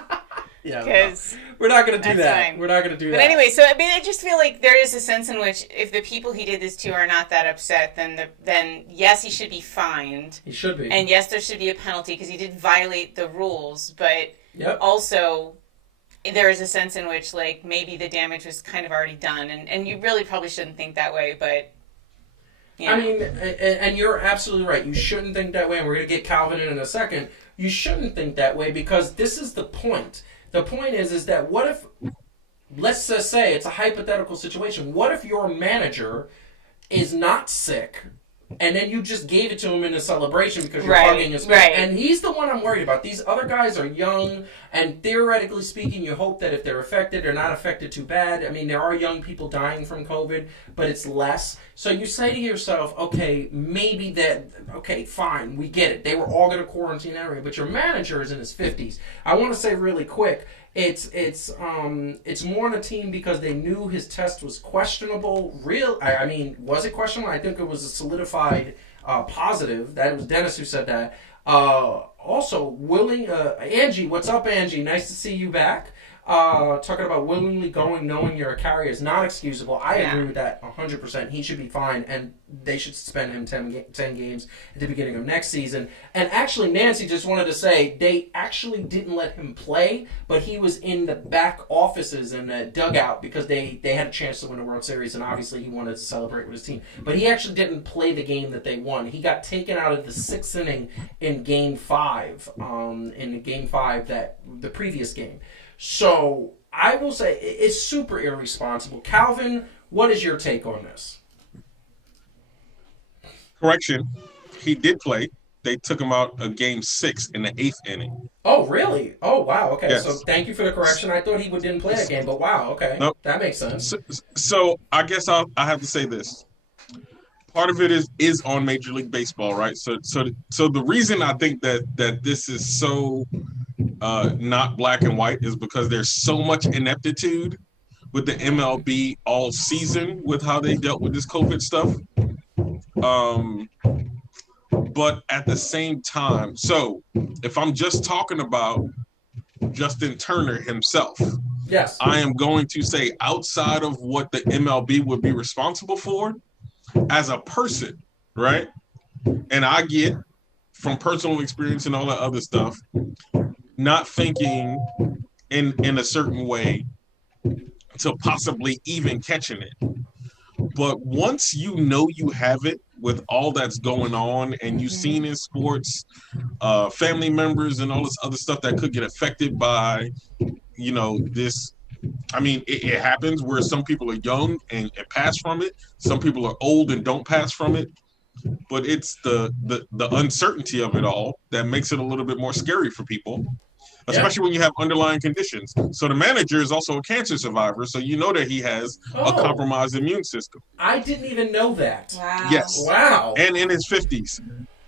Yeah, because we're not going to do that's that. fine. We're not going to do But that. anyway, so I mean, I just feel like there is a sense in which if the people he did this to are not that upset, then yes, he should be fined, He should be. and yes, there should be a penalty because he did violate the rules. But Yep. also, there is a sense in which like maybe the damage was kind of already done, and you really probably shouldn't think that way. But you know. I mean, and you're absolutely right. You shouldn't think that way, and we're going to get Calvin in a second. You shouldn't think that way because this is the point. The point is that what if, let's just say it's a hypothetical situation. What if your manager is not sick, and then you just gave it to him in a celebration because you're hugging his face? And he's the one I'm worried about. These other guys are young, and theoretically speaking, you hope that if they're affected, they're not affected too bad. I mean, there are young people dying from COVID, but it's less. So you say to yourself, okay, maybe that, okay, fine, we get it. They were all going to quarantine area, but your manager is in his 50s. I want to say really quick, it's more on a team because they knew his test was questionable. I mean, was it questionable? I think it was a solidified positive. That was Dennis who said that. Also, Angie, what's up, Angie? Nice to see you back. Talking about willingly going knowing you're a carrier is not excusable. I agree with that 100%. He should be fined, and they should suspend him 10 games at the beginning of next season. And actually, Nancy just wanted to say they actually didn't let him play, but he was in the back offices in the dugout because they had a chance to win a World Series, and obviously he wanted to celebrate with his team. But he actually didn't play the game that they won. He got taken out of the 6th inning in Game 5, that the previous game. So I will say it's super irresponsible. Calvin, what is your take on this? Correction, he did play. They took him out of Game 6 in the 8th inning. Oh, really? Oh, wow. Okay, yes. So thank you for the correction. I thought he didn't play that game, but wow. Okay, nope. That makes sense. So I guess I have to say this. Part of it is on Major League Baseball, right? So the reason I think that this is so not black and white is because there's so much ineptitude with the MLB all season with how they dealt with this COVID stuff. But at the same time, so if I'm just talking about Justin Turner himself, yes, I am going to say outside of what the MLB would be responsible for, as a person, right? And I get from personal experience and all that other stuff, not thinking in a certain way to possibly even catching it. But once you know you have it with all that's going on and you've seen in sports, family members and all this other stuff that could get affected by, this. I mean, it happens where some people are young and pass from it. Some people are old and don't pass from it. But it's the uncertainty of it all that makes it a little bit more scary for people, especially when you have underlying conditions. So the manager is also a cancer survivor, so you know that he has a compromised immune system. I didn't even know that. Wow. Yes. Wow. And in his 50s.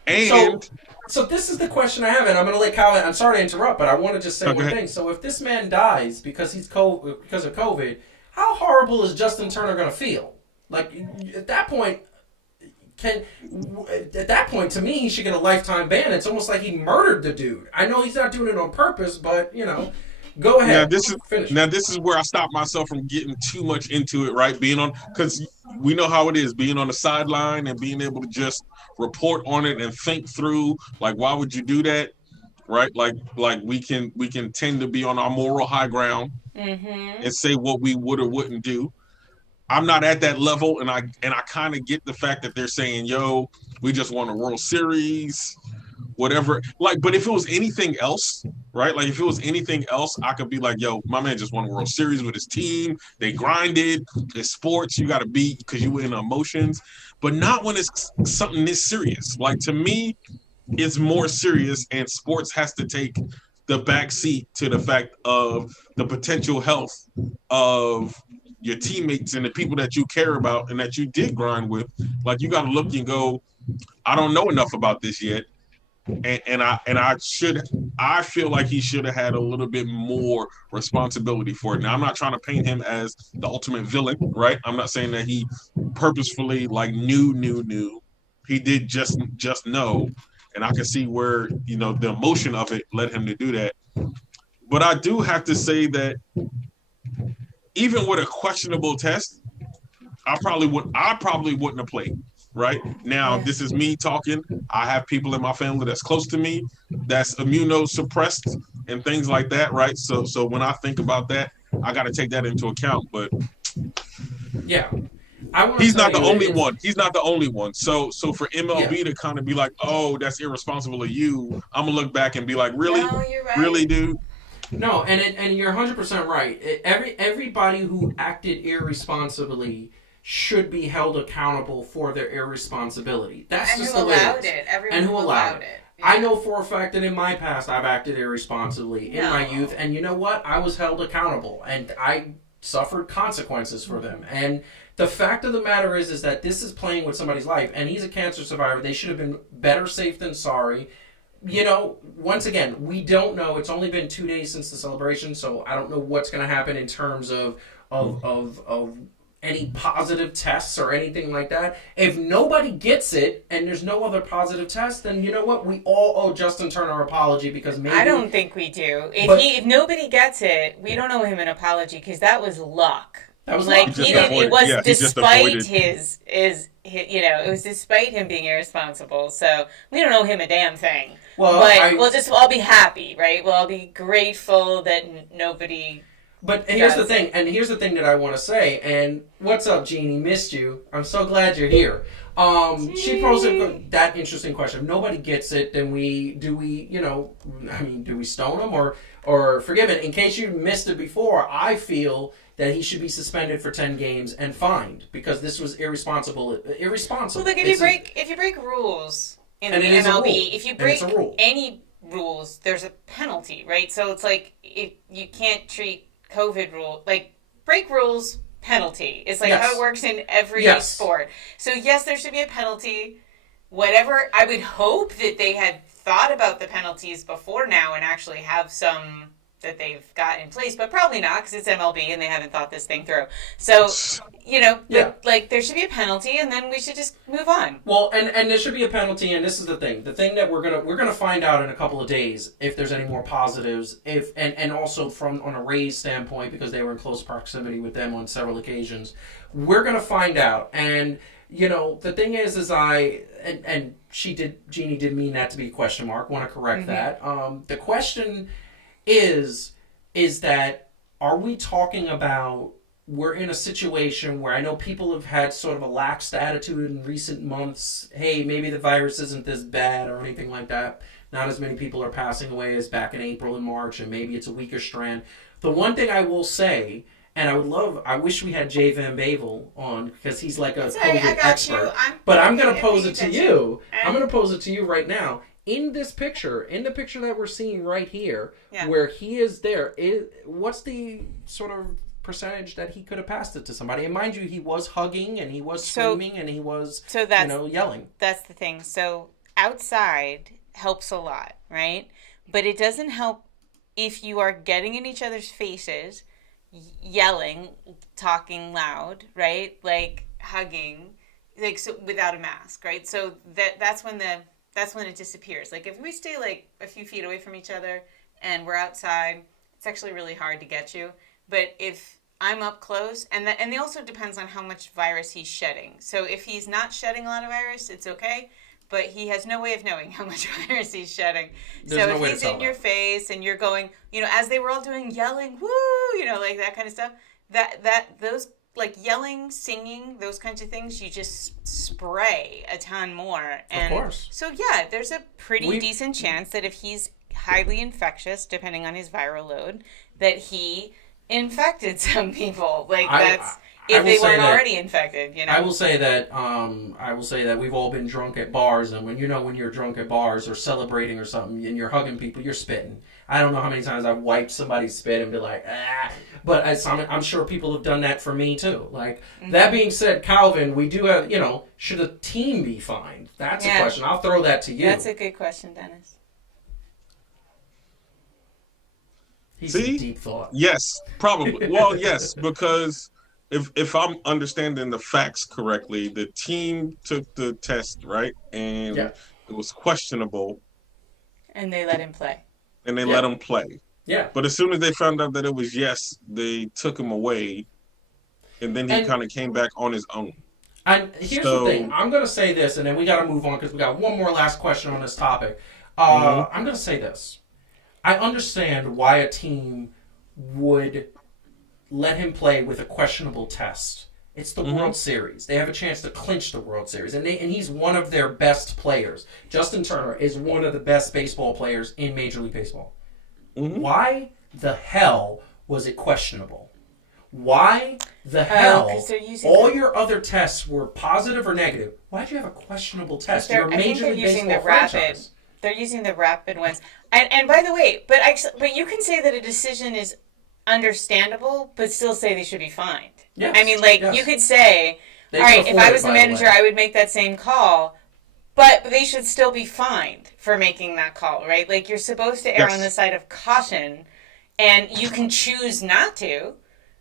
And so this is the question I have, and I'm going to let Calvin. I'm sorry to interrupt, but I want to just say one thing. So if this man dies because of COVID, how horrible is Justin Turner going to feel? Like at that point, to me, he should get a lifetime ban. It's almost like he murdered the dude. I know he's not doing it on purpose, but go ahead. Now this is where I stop myself from getting too much into it, right? Because we know how it is, being on the sideline and being able to just report on it and think through, like, why would you do that, right? Like we can tend to be on our moral high ground and say what we would or wouldn't do. I'm not at that level, and I kind of get the fact that they're saying, "Yo, we just won a World Series, whatever." Like, but if it was anything else, right? Like, if it was anything else, I could be like, "Yo, my man just won a World Series with his team. They grinded. It's sports. You got to beat because you in emotions." But not when it's something this serious. Like, to me, it's more serious, and sports has to take the back seat to the fact of the potential health of your teammates and the people that you care about and that you did grind with. Like, you got to look and go, I don't know enough about this yet. And I feel like he should have had a little bit more responsibility for it. Now, I'm not trying to paint him as the ultimate villain, right? I'm not saying that he purposefully knew. He did just know. And I can see where, the emotion of it led him to do that. But I do have to say that even with a questionable test, I probably wouldn't have played. Right now, Yeah. this is me talking. I have people in my family that's close to me, that's immunosuppressed and things like that. Right. So when I think about that, I got to take that into account. But Yeah. I want to he's tell not the you, only it's one. He's not the only one. So for yeah. MLB to kind of be like, oh, that's irresponsible of you, I'm gonna look back and be like, really, No, you're really, right. dude. No, and you're 100% right. Everybody who acted irresponsibly should be held accountable for their irresponsibility. That's And just who the way it allowed is. it? Everyone And who who allowed allowed it. it. I Yeah. know for a fact that in my past I've acted irresponsibly in my No. youth, and you know what? I was held accountable, and I suffered consequences for them. And the fact of the matter is that this is playing with somebody's life, and he's a cancer survivor. They should have been better safe than sorry. You know, once again, we don't know. It's only been 2 days since the celebration, so I don't know what's going to happen in terms of any positive tests or anything like that. If nobody gets it and there's no other positive test, then you know what? We all owe Justin Turner an apology because maybe I don't think we do. But- If nobody gets it, we don't owe him an apology because that was luck. That was like luck. He just he didn't. It avoided- was yeah, he just despite avoided. his it was despite him being irresponsible. So we don't owe him a damn thing. Well, but we'll just all be happy, right? We'll all be grateful that nobody. But here's the Yes. thing, and here's the thing that I want to say. And what's up, Jeannie? Missed you. I'm so glad you're here. She posed that interesting question. If nobody gets it, then do we stone him or forgive it? In case you missed it before, I feel that he should be suspended for 10 games and fined because this was irresponsible. Well, like It's if you break rules in And the it is a MLB, rule. if you And break it's a rule. any rules, there's a penalty, right? So it's like if you can't treat COVID rule like break rules penalty. It's like Yes. how it works in every Yes. sport. So yes, there should be a penalty. Whatever, I would hope that they had thought about the penalties before now and actually have some that they've got in place, but probably not because it's MLB and they haven't thought this thing through. So, Yeah. like there should be a penalty and then we should just move on. Well, and there should be a penalty, and this is the thing. The thing that we're gonna find out in a couple of days if there's any more positives, and also from on a Rays standpoint because they were in close proximity with them on several occasions. We're gonna find out, and the thing is Jeannie did mean that to be a question mark. Want to correct that. The question is that are we talking about? We're in a situation where I know people have had sort of a lax attitude in recent months. Hey, maybe the virus isn't this bad or anything like that. Not as many people are passing away as back in April and March, and maybe it's a weaker strand. The one thing I will say, and I wish we had Jay Van Bavel on because he's like a Sorry, I COVID got expert. you. But I'm going to Yeah, pose pay it to attention. you. I'm And- going to pose it to you right now. In this picture, the picture that we're seeing right here, Yeah. where he is there, what's the sort of percentage that he could have passed it to somebody? And mind you, he was hugging and he was screaming and he was, yelling. That's the thing. So outside helps a lot, right? But it doesn't help if you are getting in each other's faces, yelling, talking loud, right? Like hugging, like so without a mask, right? So that's when it disappears. Like if we stay like a few feet away from each other and we're outside, it's actually really hard to get you. But if I'm up close, and it also depends on how much virus he's shedding. So if he's not shedding a lot of virus, it's okay. But he has no way of knowing how much virus he's shedding. There's So no if way to he's tell in that. your face and you're going, as they were all doing yelling, woo, like that kind of stuff, those like yelling, singing, those kinds of things, you just spray a ton more. And Of course. So yeah, there's a pretty We- decent chance that if he's highly infectious, depending on his viral load, that he infected some people. Like I if will they say weren't that- already infected, I will say that we've all been drunk at bars, and when you're drunk at bars or celebrating or something, and you're hugging people, you're spitting. I don't know how many times I've wiped somebody's spit and be like, but I'm sure people have done that for me too. Like that being said, Calvin, we do have, should a team be fined? That's a Yeah. question. I'll throw that to you. That's a good question, Dennis. He's See? a deep thought. Yes, probably. Well, yes, because if I'm understanding the facts correctly, the team took the test, right? And Yeah. it was questionable And they let him play. and they Yeah. let him play. Yeah. But as soon as they found out that it was yes, they took him away, and then he And kind of came back on his own. And here's the thing. So, I'm going to say this, and then we got to move on because we got one more last question on this topic. mhm, I'm going to say this. I understand why a team would let him play with a questionable test. It's the mhm, World Series. They have a chance to clinch the World Series, and he's one of their best players. Justin Turner is one of the best baseball players in Major League Baseball. mhm. Why the hell was it questionable? Why the hell 'cause they're using all the- your other tests were positive or negative? Why'd you have a questionable test? They're- You're a I think Major they're League using Baseball the rapid. franchise. They're using the rapid ones. And by the way, but you can say that a decision is understandable, but still say they should be fined. Yes, I mean, like, yes. you could say, They all right, can if I afford was it, the by the manager, way. I would make that same call, but they should still be fined for making that call, right? Like, you're supposed to err Yes. on the side of caution, and you can choose not to,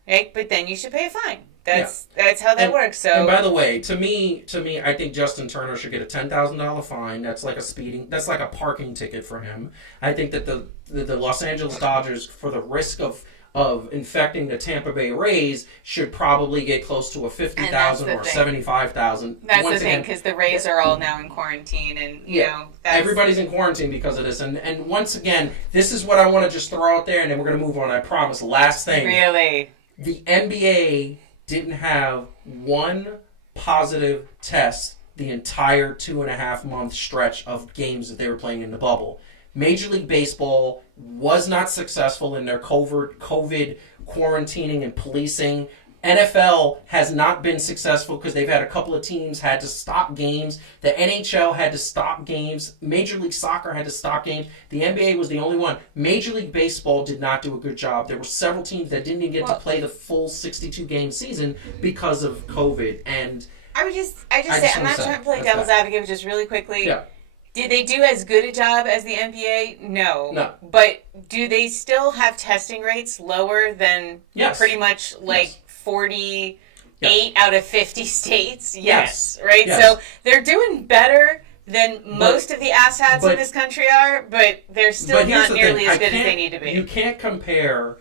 right? But then you should pay a fine. That's how that works. So, and by the way, to me, I think Justin Turner should get a $10,000 fine. That's like that's like a parking ticket for him. I think that the Los Angeles Dodgers, for the risk of infecting the Tampa Bay Rays, should probably get close to a $50,000 or thing. $75,000. that's Once the thing, again, because the Rays are all now in quarantine, and, you know, that's... everybody's in quarantine because of this. And once again, this is what I want to just throw out there, and then we're going to move on, I promise. Last thing. Really? The NBA didn't have one positive test the entire 2.5-month stretch of games that they were playing in the bubble. Major League Baseball was not successful in their COVID quarantining and policing. NFL has not been successful because they've had a couple of teams had to stop games. The NHL had to stop games. Major League Soccer had to stop games. The NBA was the only one. Major League Baseball did not do a good job. There were several teams that didn't even get to play the full 62-game season because of COVID. And I just say, I'm not trying to play that's devil's bad. advocate, but just really quickly. Yeah. Did they do as good a job as the NBA? No. No. But do they still have testing rates lower than Yes. pretty much like Yes. 48 out of 50 states? Yes. Right? Yes. So they're doing better than most of the asshats in this country are, but they're still But here's not the nearly thing. as good as they need to be. You can't compare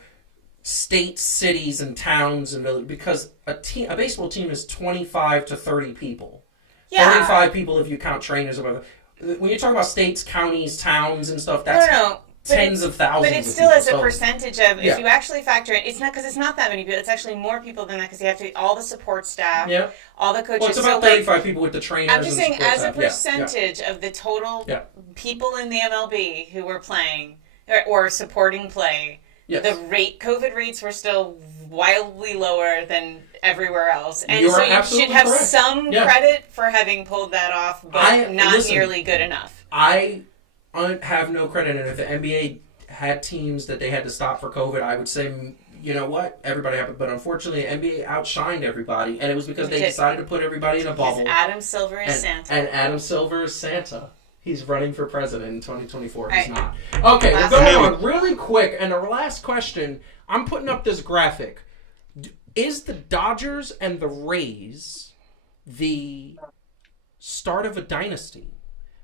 states, cities, and towns and villages because a baseball team is 25 to 30 people. Yeah. 35 people if you count trainers or whatever. When you talk about states, counties, towns, and stuff, that's No. tens of thousands. But it's of still people. as a So, percentage of, Yeah. if you actually factor in, it's not because it's not that many people, it's actually more people than that because you have to, all the support staff, Yeah. all the coaches. Well, it's about so, 35 people with the trainers. I'm just and saying, support as a staff. Yeah, yeah. percentage of the total Yeah. people in the MLB who were playing or supporting play, Yes. the COVID rates were still wildly lower than everywhere else. And You're so you absolutely should have correct. some Yeah. credit for having pulled that off, but not nearly good enough. I have no credit in it. If the NBA had teams that they had to stop for COVID, I would say, you know what, everybody happened. But unfortunately, the NBA outshined everybody, and it was because they decided to put everybody in a bubble. Because Adam Silver is Santa. And Adam Silver is Santa. He's running for president in 2024. He's Right. not. Okay, we're Last going one. on really quick. And our last question, I'm putting up this graphic. Is the Dodgers and the Rays the start of a dynasty?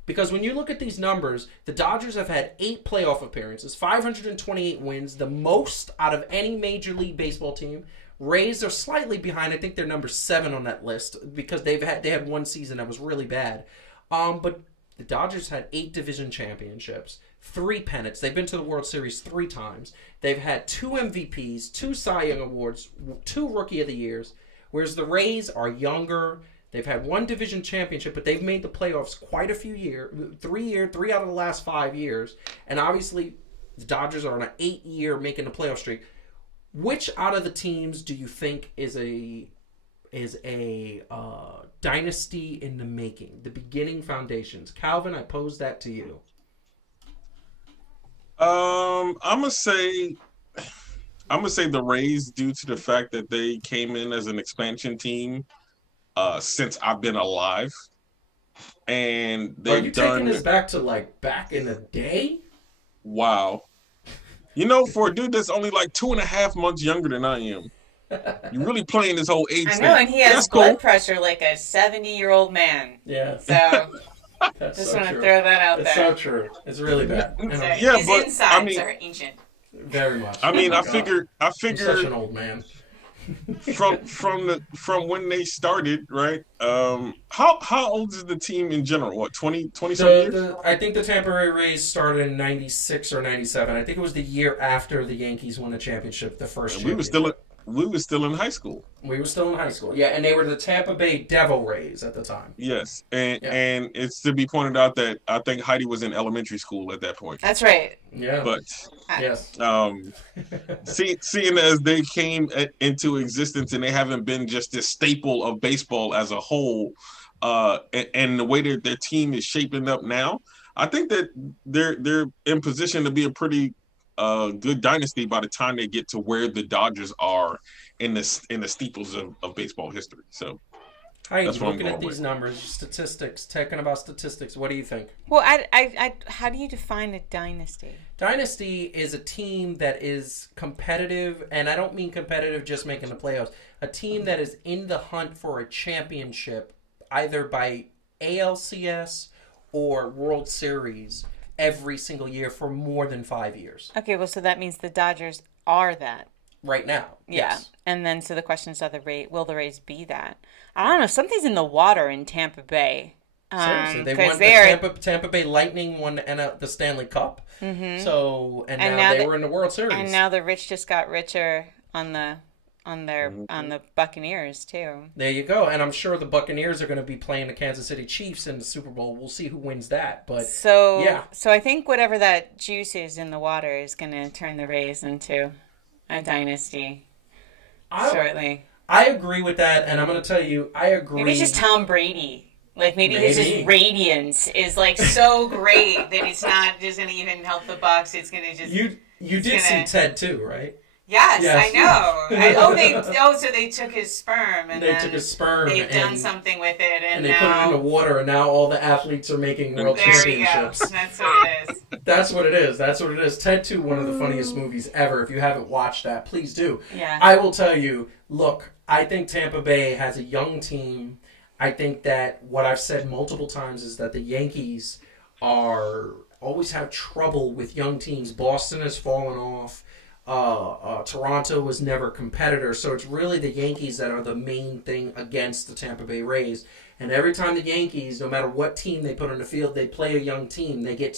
Because when you look at these numbers, the Dodgers have had 8 playoff appearances, 528 wins, the most out of any Major League Baseball team. Rays are slightly behind. I think they're number 7 on that list because they had one season that was really bad. But the Dodgers had 8 division championships, 3 pennants. They've been to the World Series 3 times. They've had 2 MVPs, 2 Cy Young Awards, 2 Rookie of the Years, whereas the Rays are younger. They've had 1 division championship, but they've made the playoffs quite a few years, 3 out of the last 5 years. And obviously, the Dodgers are on an 8-year making the playoff streak. Which out of the teams do you think is a dynasty in the making? The beginning foundations. Calvin, I pose that to you. I'm gonna say the Rays due to the fact that they came in as an expansion team since I've been alive, and Are they've you done. taking this back to like back in the day? Wow, you know, for a dude that's only like 2.5 months younger than I am, you're really playing this whole age I thing. know, and he has That's blood cool. pressure like a 70-year-old man. Yeah. So That's just so want to true. throw that out It's there. so true. It's really bad. So Yeah, his but, insides I mean- are ancient. Very much. I mean, Oh my I God. figured I'm such an old man. from when they started, right? How old is the team in general? What, 20 some years? I think the Tampa Bay Rays started in '96 or '97. I think it was the year after the Yankees won the championship, the first And championship. we were still in high school. We were still in high school. Yeah, and they were the Tampa Bay Devil Rays at the time. Yes, Yeah. and it's to be pointed out that I think Heidi was in elementary school at that point. That's right. Yeah. But Yes. seeing as they came into existence and they haven't been just this staple of baseball as a whole, and the way that their team is shaping up now, I think that they're in position to be a pretty good dynasty by the time they get to where the Dodgers are in the steeples of baseball history. So Heidi, that's what I'm looking going at these with. numbers, statistics, talking about statistics, what do you think? Well, how do you define a dynasty? Dynasty is a team that is competitive, and I don't mean competitive just making the playoffs. A team that is in the hunt for a championship, either by ALCS or World Series, every single year for more than 5 years. Okay, well, so that means the Dodgers are that. Right now, Yeah. yes. And then, so the question is, will the Rays be that? I don't know. Something's in the water in Tampa Bay. Seriously, they 'cause won they are, the Tampa Bay Lightning won the Stanley Cup. Mhm. So And now now they the- were in the World Series. and now the rich just got richer on the on the Buccaneers too. There you go. And I'm sure the Buccaneers are going to be playing the Kansas City Chiefs in the Super Bowl. We'll see who wins that. But So yeah. so I think whatever that juice is in the water is going to turn the Rays into a dynasty shortly. I agree with that, and I'm going to tell you, I agree. Maybe it's just Tom Brady. Like maybe his just radiance is like so great that it's not just going to even help the Bucks. It's going to just You did see Ted too, right? Yes, Yes. I know. So they took his sperm and They then took his sperm they've and, done something with it, and and they now put it in the water, and now all the athletes are making world there you go. championships. That's what it is. That's what it is. That's what it is. Ted 2, one of the funniest movies ever. If you haven't watched that, please do. Yeah. I will tell you, look, I think Tampa Bay has a young team. I think that what I've said multiple times is that the Yankees always have trouble with young teams. Boston has fallen off. Toronto was never a competitor, so it's really the Yankees that are the main thing against the Tampa Bay Rays. And every time the Yankees, no matter what team they put on the field, they play a young team. They get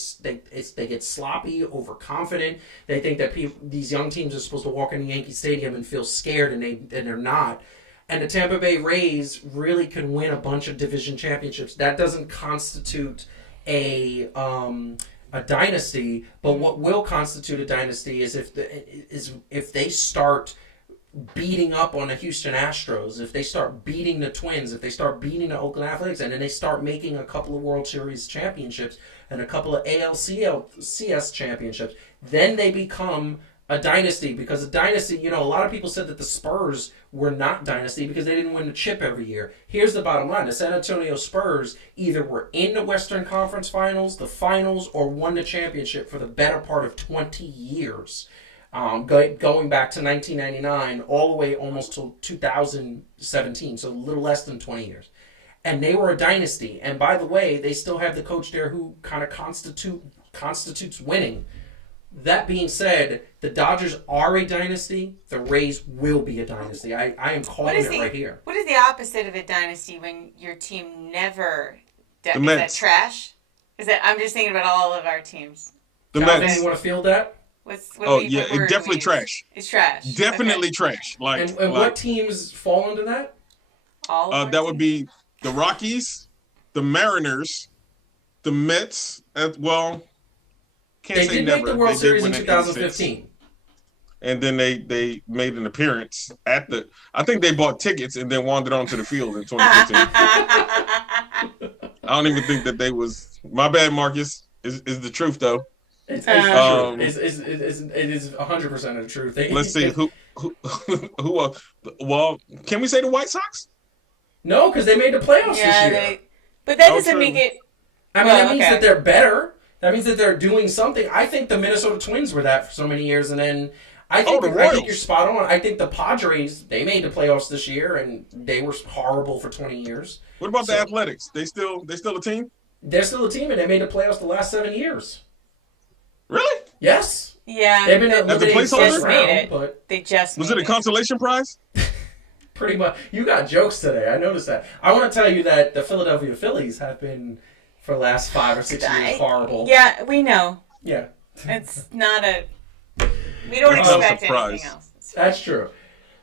sloppy, overconfident. They think that these young teams are supposed to walk into Yankee Stadium and feel scared, and they're not. And the Tampa Bay Rays really can win a bunch of division championships. That doesn't constitute a dynasty, but what will constitute a dynasty is if they start beating up on the Houston Astros, if they start beating the Twins, if they start beating the Oakland Athletics, and then they start making a couple of World Series championships and a couple of ALCS championships, then they become a dynasty. Because a dynasty, a lot of people said that the Spurs were not dynasty because they didn't win the chip every year. Here's the bottom line. The San Antonio Spurs either were in the Western Conference Finals, the finals, or won the championship for the better part of 20 years. Going back to 1999 all the way almost to 2017, so a little less than 20 years. And they were a dynasty. And by the way, they still have the coach there who kind of constitutes winning. That being said, the Dodgers are a dynasty. The Rays will be a dynasty. I am calling it right here. What is the opposite of a dynasty when your team never... The is Mets. that trash? I'm just thinking about all of our teams. The Jonathan, Mets. you want to field that? What Yeah, word definitely we use? trash. It's trash. Definitely Okay. trash. Like, And what teams fall into that? All of our that would teams? be the Rockies, the Mariners, the Mets. Can't They say did never. make the World They did Series win in in 2015. And then they made an appearance at the. I think they bought tickets and then wandered onto the field in 2015. I don't even think that they was. My bad, Marcus. Is the truth though? It's Um, the truth. It is 100% the truth. Let's see who. Well, can we say the White Sox? No, because they made the playoffs this year. But that Oh, doesn't true. make it... I mean, Well, that means okay. that they're better. That means that they're doing something. I think the Minnesota Twins were that for so many years, and then I think Royals. you're spot on. I think the Padres, they made the playoffs this year, and they were horrible for 20 years. What about the Athletics? They still a team? They're still a team, and they made the playoffs the last 7 years. Really? Yes. Yeah, Yeah. They've been As a eliminating placeholder? first Just made round, it. but They just Was made it a consolation prize? pretty much. You got jokes today. I noticed that. I want to tell you that the Philadelphia Phillies have been, for the last 5 or 6 years, horrible. Yeah, we know. Yeah. It's not a... We don't It's not a expect surprise. anything else. That's true.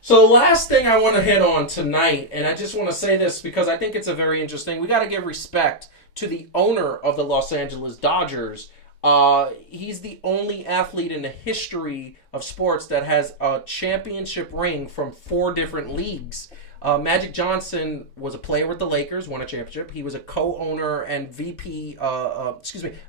So the last thing I want to hit on tonight, and I just want to say this because I think it's a very interesting. We got to give respect to the owner of the Los Angeles Dodgers. He's the only athlete in the history of sports that has a championship ring from 4 different leagues. Magic Johnson was a player with the Lakers, won a championship. He was a co-owner and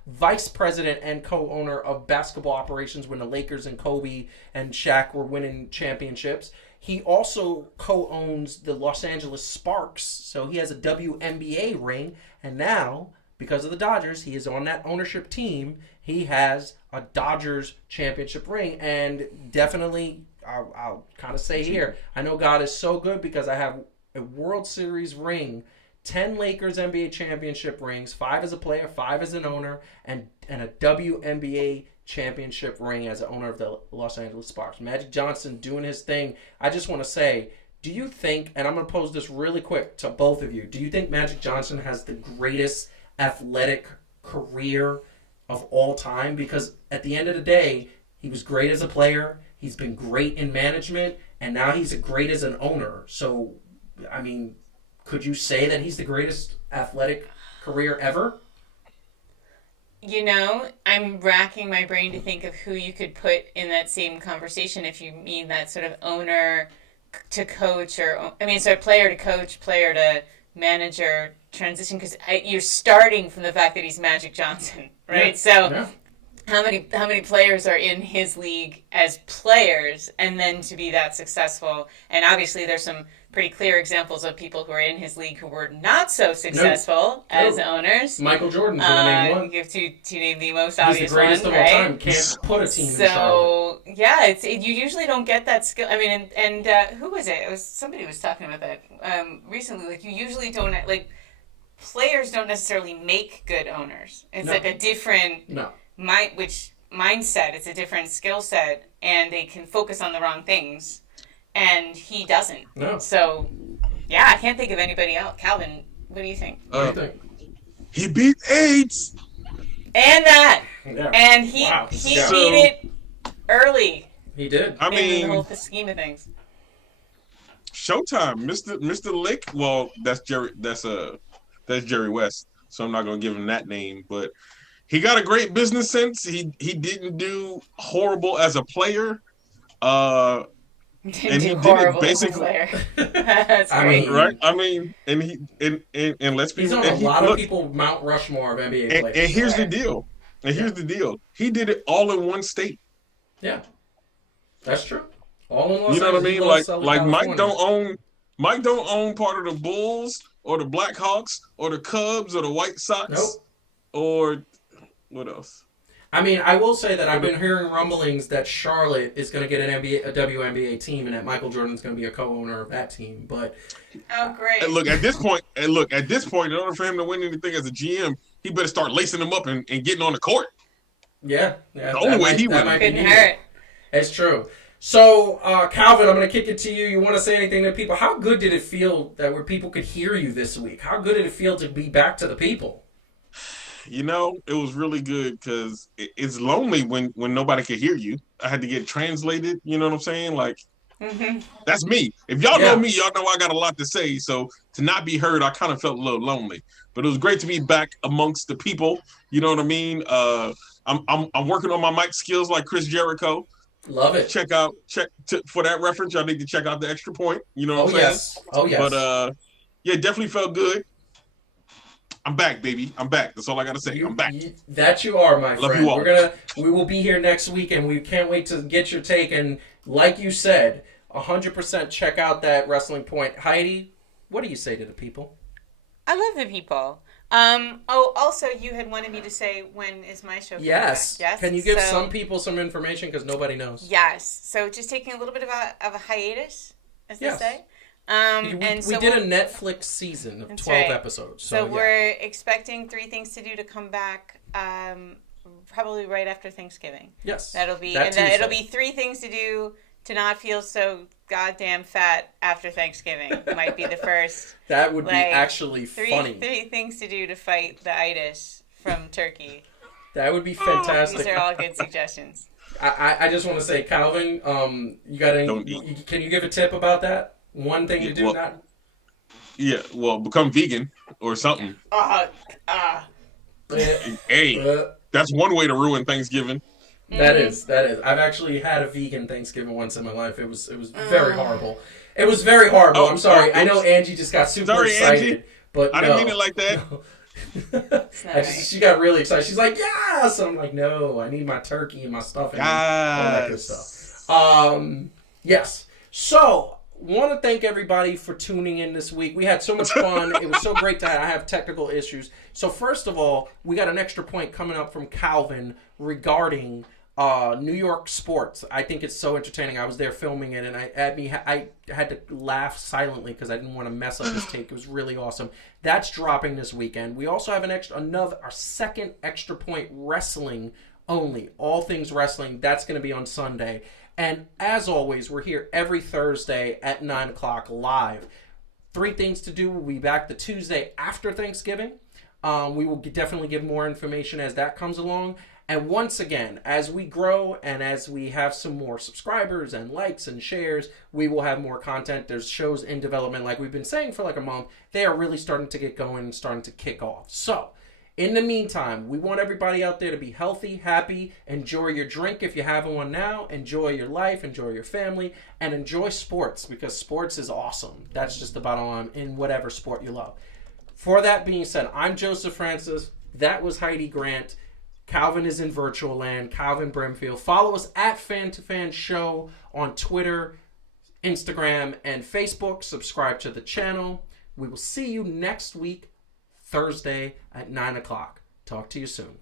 vice president and co-owner of basketball operations when the Lakers and Kobe and Shaq were winning championships. He also co-owns the Los Angeles Sparks, so he has a WNBA ring. And now, because of the Dodgers, he is on that ownership team. He has a Dodgers championship ring, and definitely, I'll kind of say here, I know God is so good because I have a World Series ring, 10 Lakers NBA championship rings, 5 as a player, 5 as an owner, and a WNBA championship ring as the owner of the Los Angeles Sparks. Magic Johnson doing his thing. I just want to say, do you think, and I'm going to pose this really quick to both of you, do you think Magic Johnson has the greatest athletic career of all time? Because at the end of the day, he was great as a player, he's been great in management, and now he's great as an owner. So, I mean, could you say that he's the greatest athletic career ever? You know, I'm racking my brain to think of who you could put in that same conversation if you mean that sort of owner to coach, or, I mean, so player to coach, player to manager transition, because you're starting from the fact that he's Magic Johnson, right? Yeah. So Yeah. how many players are in his league as players, and then to be that successful? And obviously there's some pretty clear examples of people who are in his league who were not so successful as owners. Michael Jordan's going to name one. You give to name the most He's obvious the greatest one, of all right? time. Can't put a team in Charlotte. So yeah, you usually don't get that skill. I mean, and who was it? It was somebody was talking about that recently. Like, you usually don't, like, players don't necessarily make good owners. It's like a different mindset. It's a different skill set, and they can focus on the wrong things. And he doesn't. No. So yeah, I can't think of anybody else. Calvin, what do you think? What do you think? He beat AIDS. And that. Yeah. And he Wow. beat Yeah. it early. He did. I in mean, the whole scheme of things. Showtime, Mr. Lick. Well, that's Jerry West. So I'm not gonna give him that name, but he got a great business sense. He didn't do horrible as a player. And he did it basically. That's I great. mean, Right? I mean, and let's be He's on a lot of people Mount Rushmore of NBA players. And here's the deal. He did it all in one state. Yeah, that's true. All in Los You know what I Angeles, mean? he loves Southern Like Mike California. don't own part of the Bulls or the Blackhawks or the Cubs or the White Sox. Nope. Or what else? I mean, I will say that I've been hearing rumblings that Charlotte is going to get a WNBA team, and that Michael Jordan's going to be a co-owner of that team. But Oh, great. And look, at this point, in order for him to win anything as a GM, he better start lacing them up and getting on the court. yeah, The only way he wins. Couldn't hurt. It's true. So, Calvin, I'm going to kick it to you. You want to say anything to people? How good did it feel that where people could hear you this week? How good did it feel to be back to the people? You know, it was really good because it's lonely when nobody can hear you. I had to get translated. You know what I'm saying? Like, that's me. If y'all know me, y'all know I got a lot to say. So to not be heard, I kind of felt a little lonely. But it was great to be back amongst the people. You know what I mean? I'm working on my mic skills like Chris Jericho. Love it. For that reference, y'all need to check out the extra point. You know what I'm Yes. saying? Oh, yes. But yeah, definitely felt good. I'm back, baby. I'm back. That's all I gotta say. I'm back. That you are, my Love friend. you all. We will be here next week, and we can't wait to get your take. And like you said, 100% check out that Wrestling Point. Heidi, what do you say to the people? I love the people. Also, you had wanted me to say, when is my show coming Yes. back? Yes. Can you give some people some information because nobody knows? Yes. So just taking a little bit of a hiatus, as they say. We So did a Netflix season of 12 episodes. So we're expecting 3 Things to Do to come back probably right after Thanksgiving. Yes. That'll be that and Tuesday. it'll be 3 things to do to not feel so goddamn fat after Thanksgiving. Might be the first. That would be like, actually funny. 3 things to do to fight the itis from turkey. That would be fantastic. These are all good suggestions. I just want to say, Calvin, you got any? Can you give a tip about that? One thing to do, well, not. Yeah, well, become vegan or something. Hey, that's one way to ruin Thanksgiving. That is. I've actually had a vegan Thanksgiving once in my life. It was very horrible. It was very horrible. I'm sorry. I know Angie just got super excited, Angie. But I didn't mean it like that. No. She got really excited. She's like, yes! I'm like, no, I need my turkey and my stuffing and all that good stuff. Yes. So, want to thank everybody for tuning in this week. We had so much fun. It was so great to have technical issues. So, first of all, we got an extra point coming up from Calvin regarding New York sports. I think it's so entertaining. I was there filming it, and I had to laugh silently because I didn't want to mess up his take. It was really awesome. That's dropping this weekend. We also have our second extra point wrestling only. All things wrestling. That's going to be on Sunday. And as always, we're here every Thursday at 9 o'clock live. 3 things to do. We'll be back the Tuesday after Thanksgiving. We will definitely give more information as that comes along. And once again, as we grow and as we have some more subscribers and likes and shares, we will have more content. There's shows in development, like we've been saying for like a month. They are really starting to get going and starting to kick off. So, in the meantime, we want everybody out there to be healthy, happy, enjoy your drink if you have one now, enjoy your life, enjoy your family, and enjoy sports because sports is awesome. That's just the bottom line in whatever sport you love. For that being said, I'm Joseph Francis. That was Heidi Grant. Calvin is in virtual land. Calvin Brimfield. Follow us at Fan to Fan Show on Twitter, Instagram, and Facebook. Subscribe to the channel. We will see you next week, Thursday at 9 o'clock. Talk to you soon.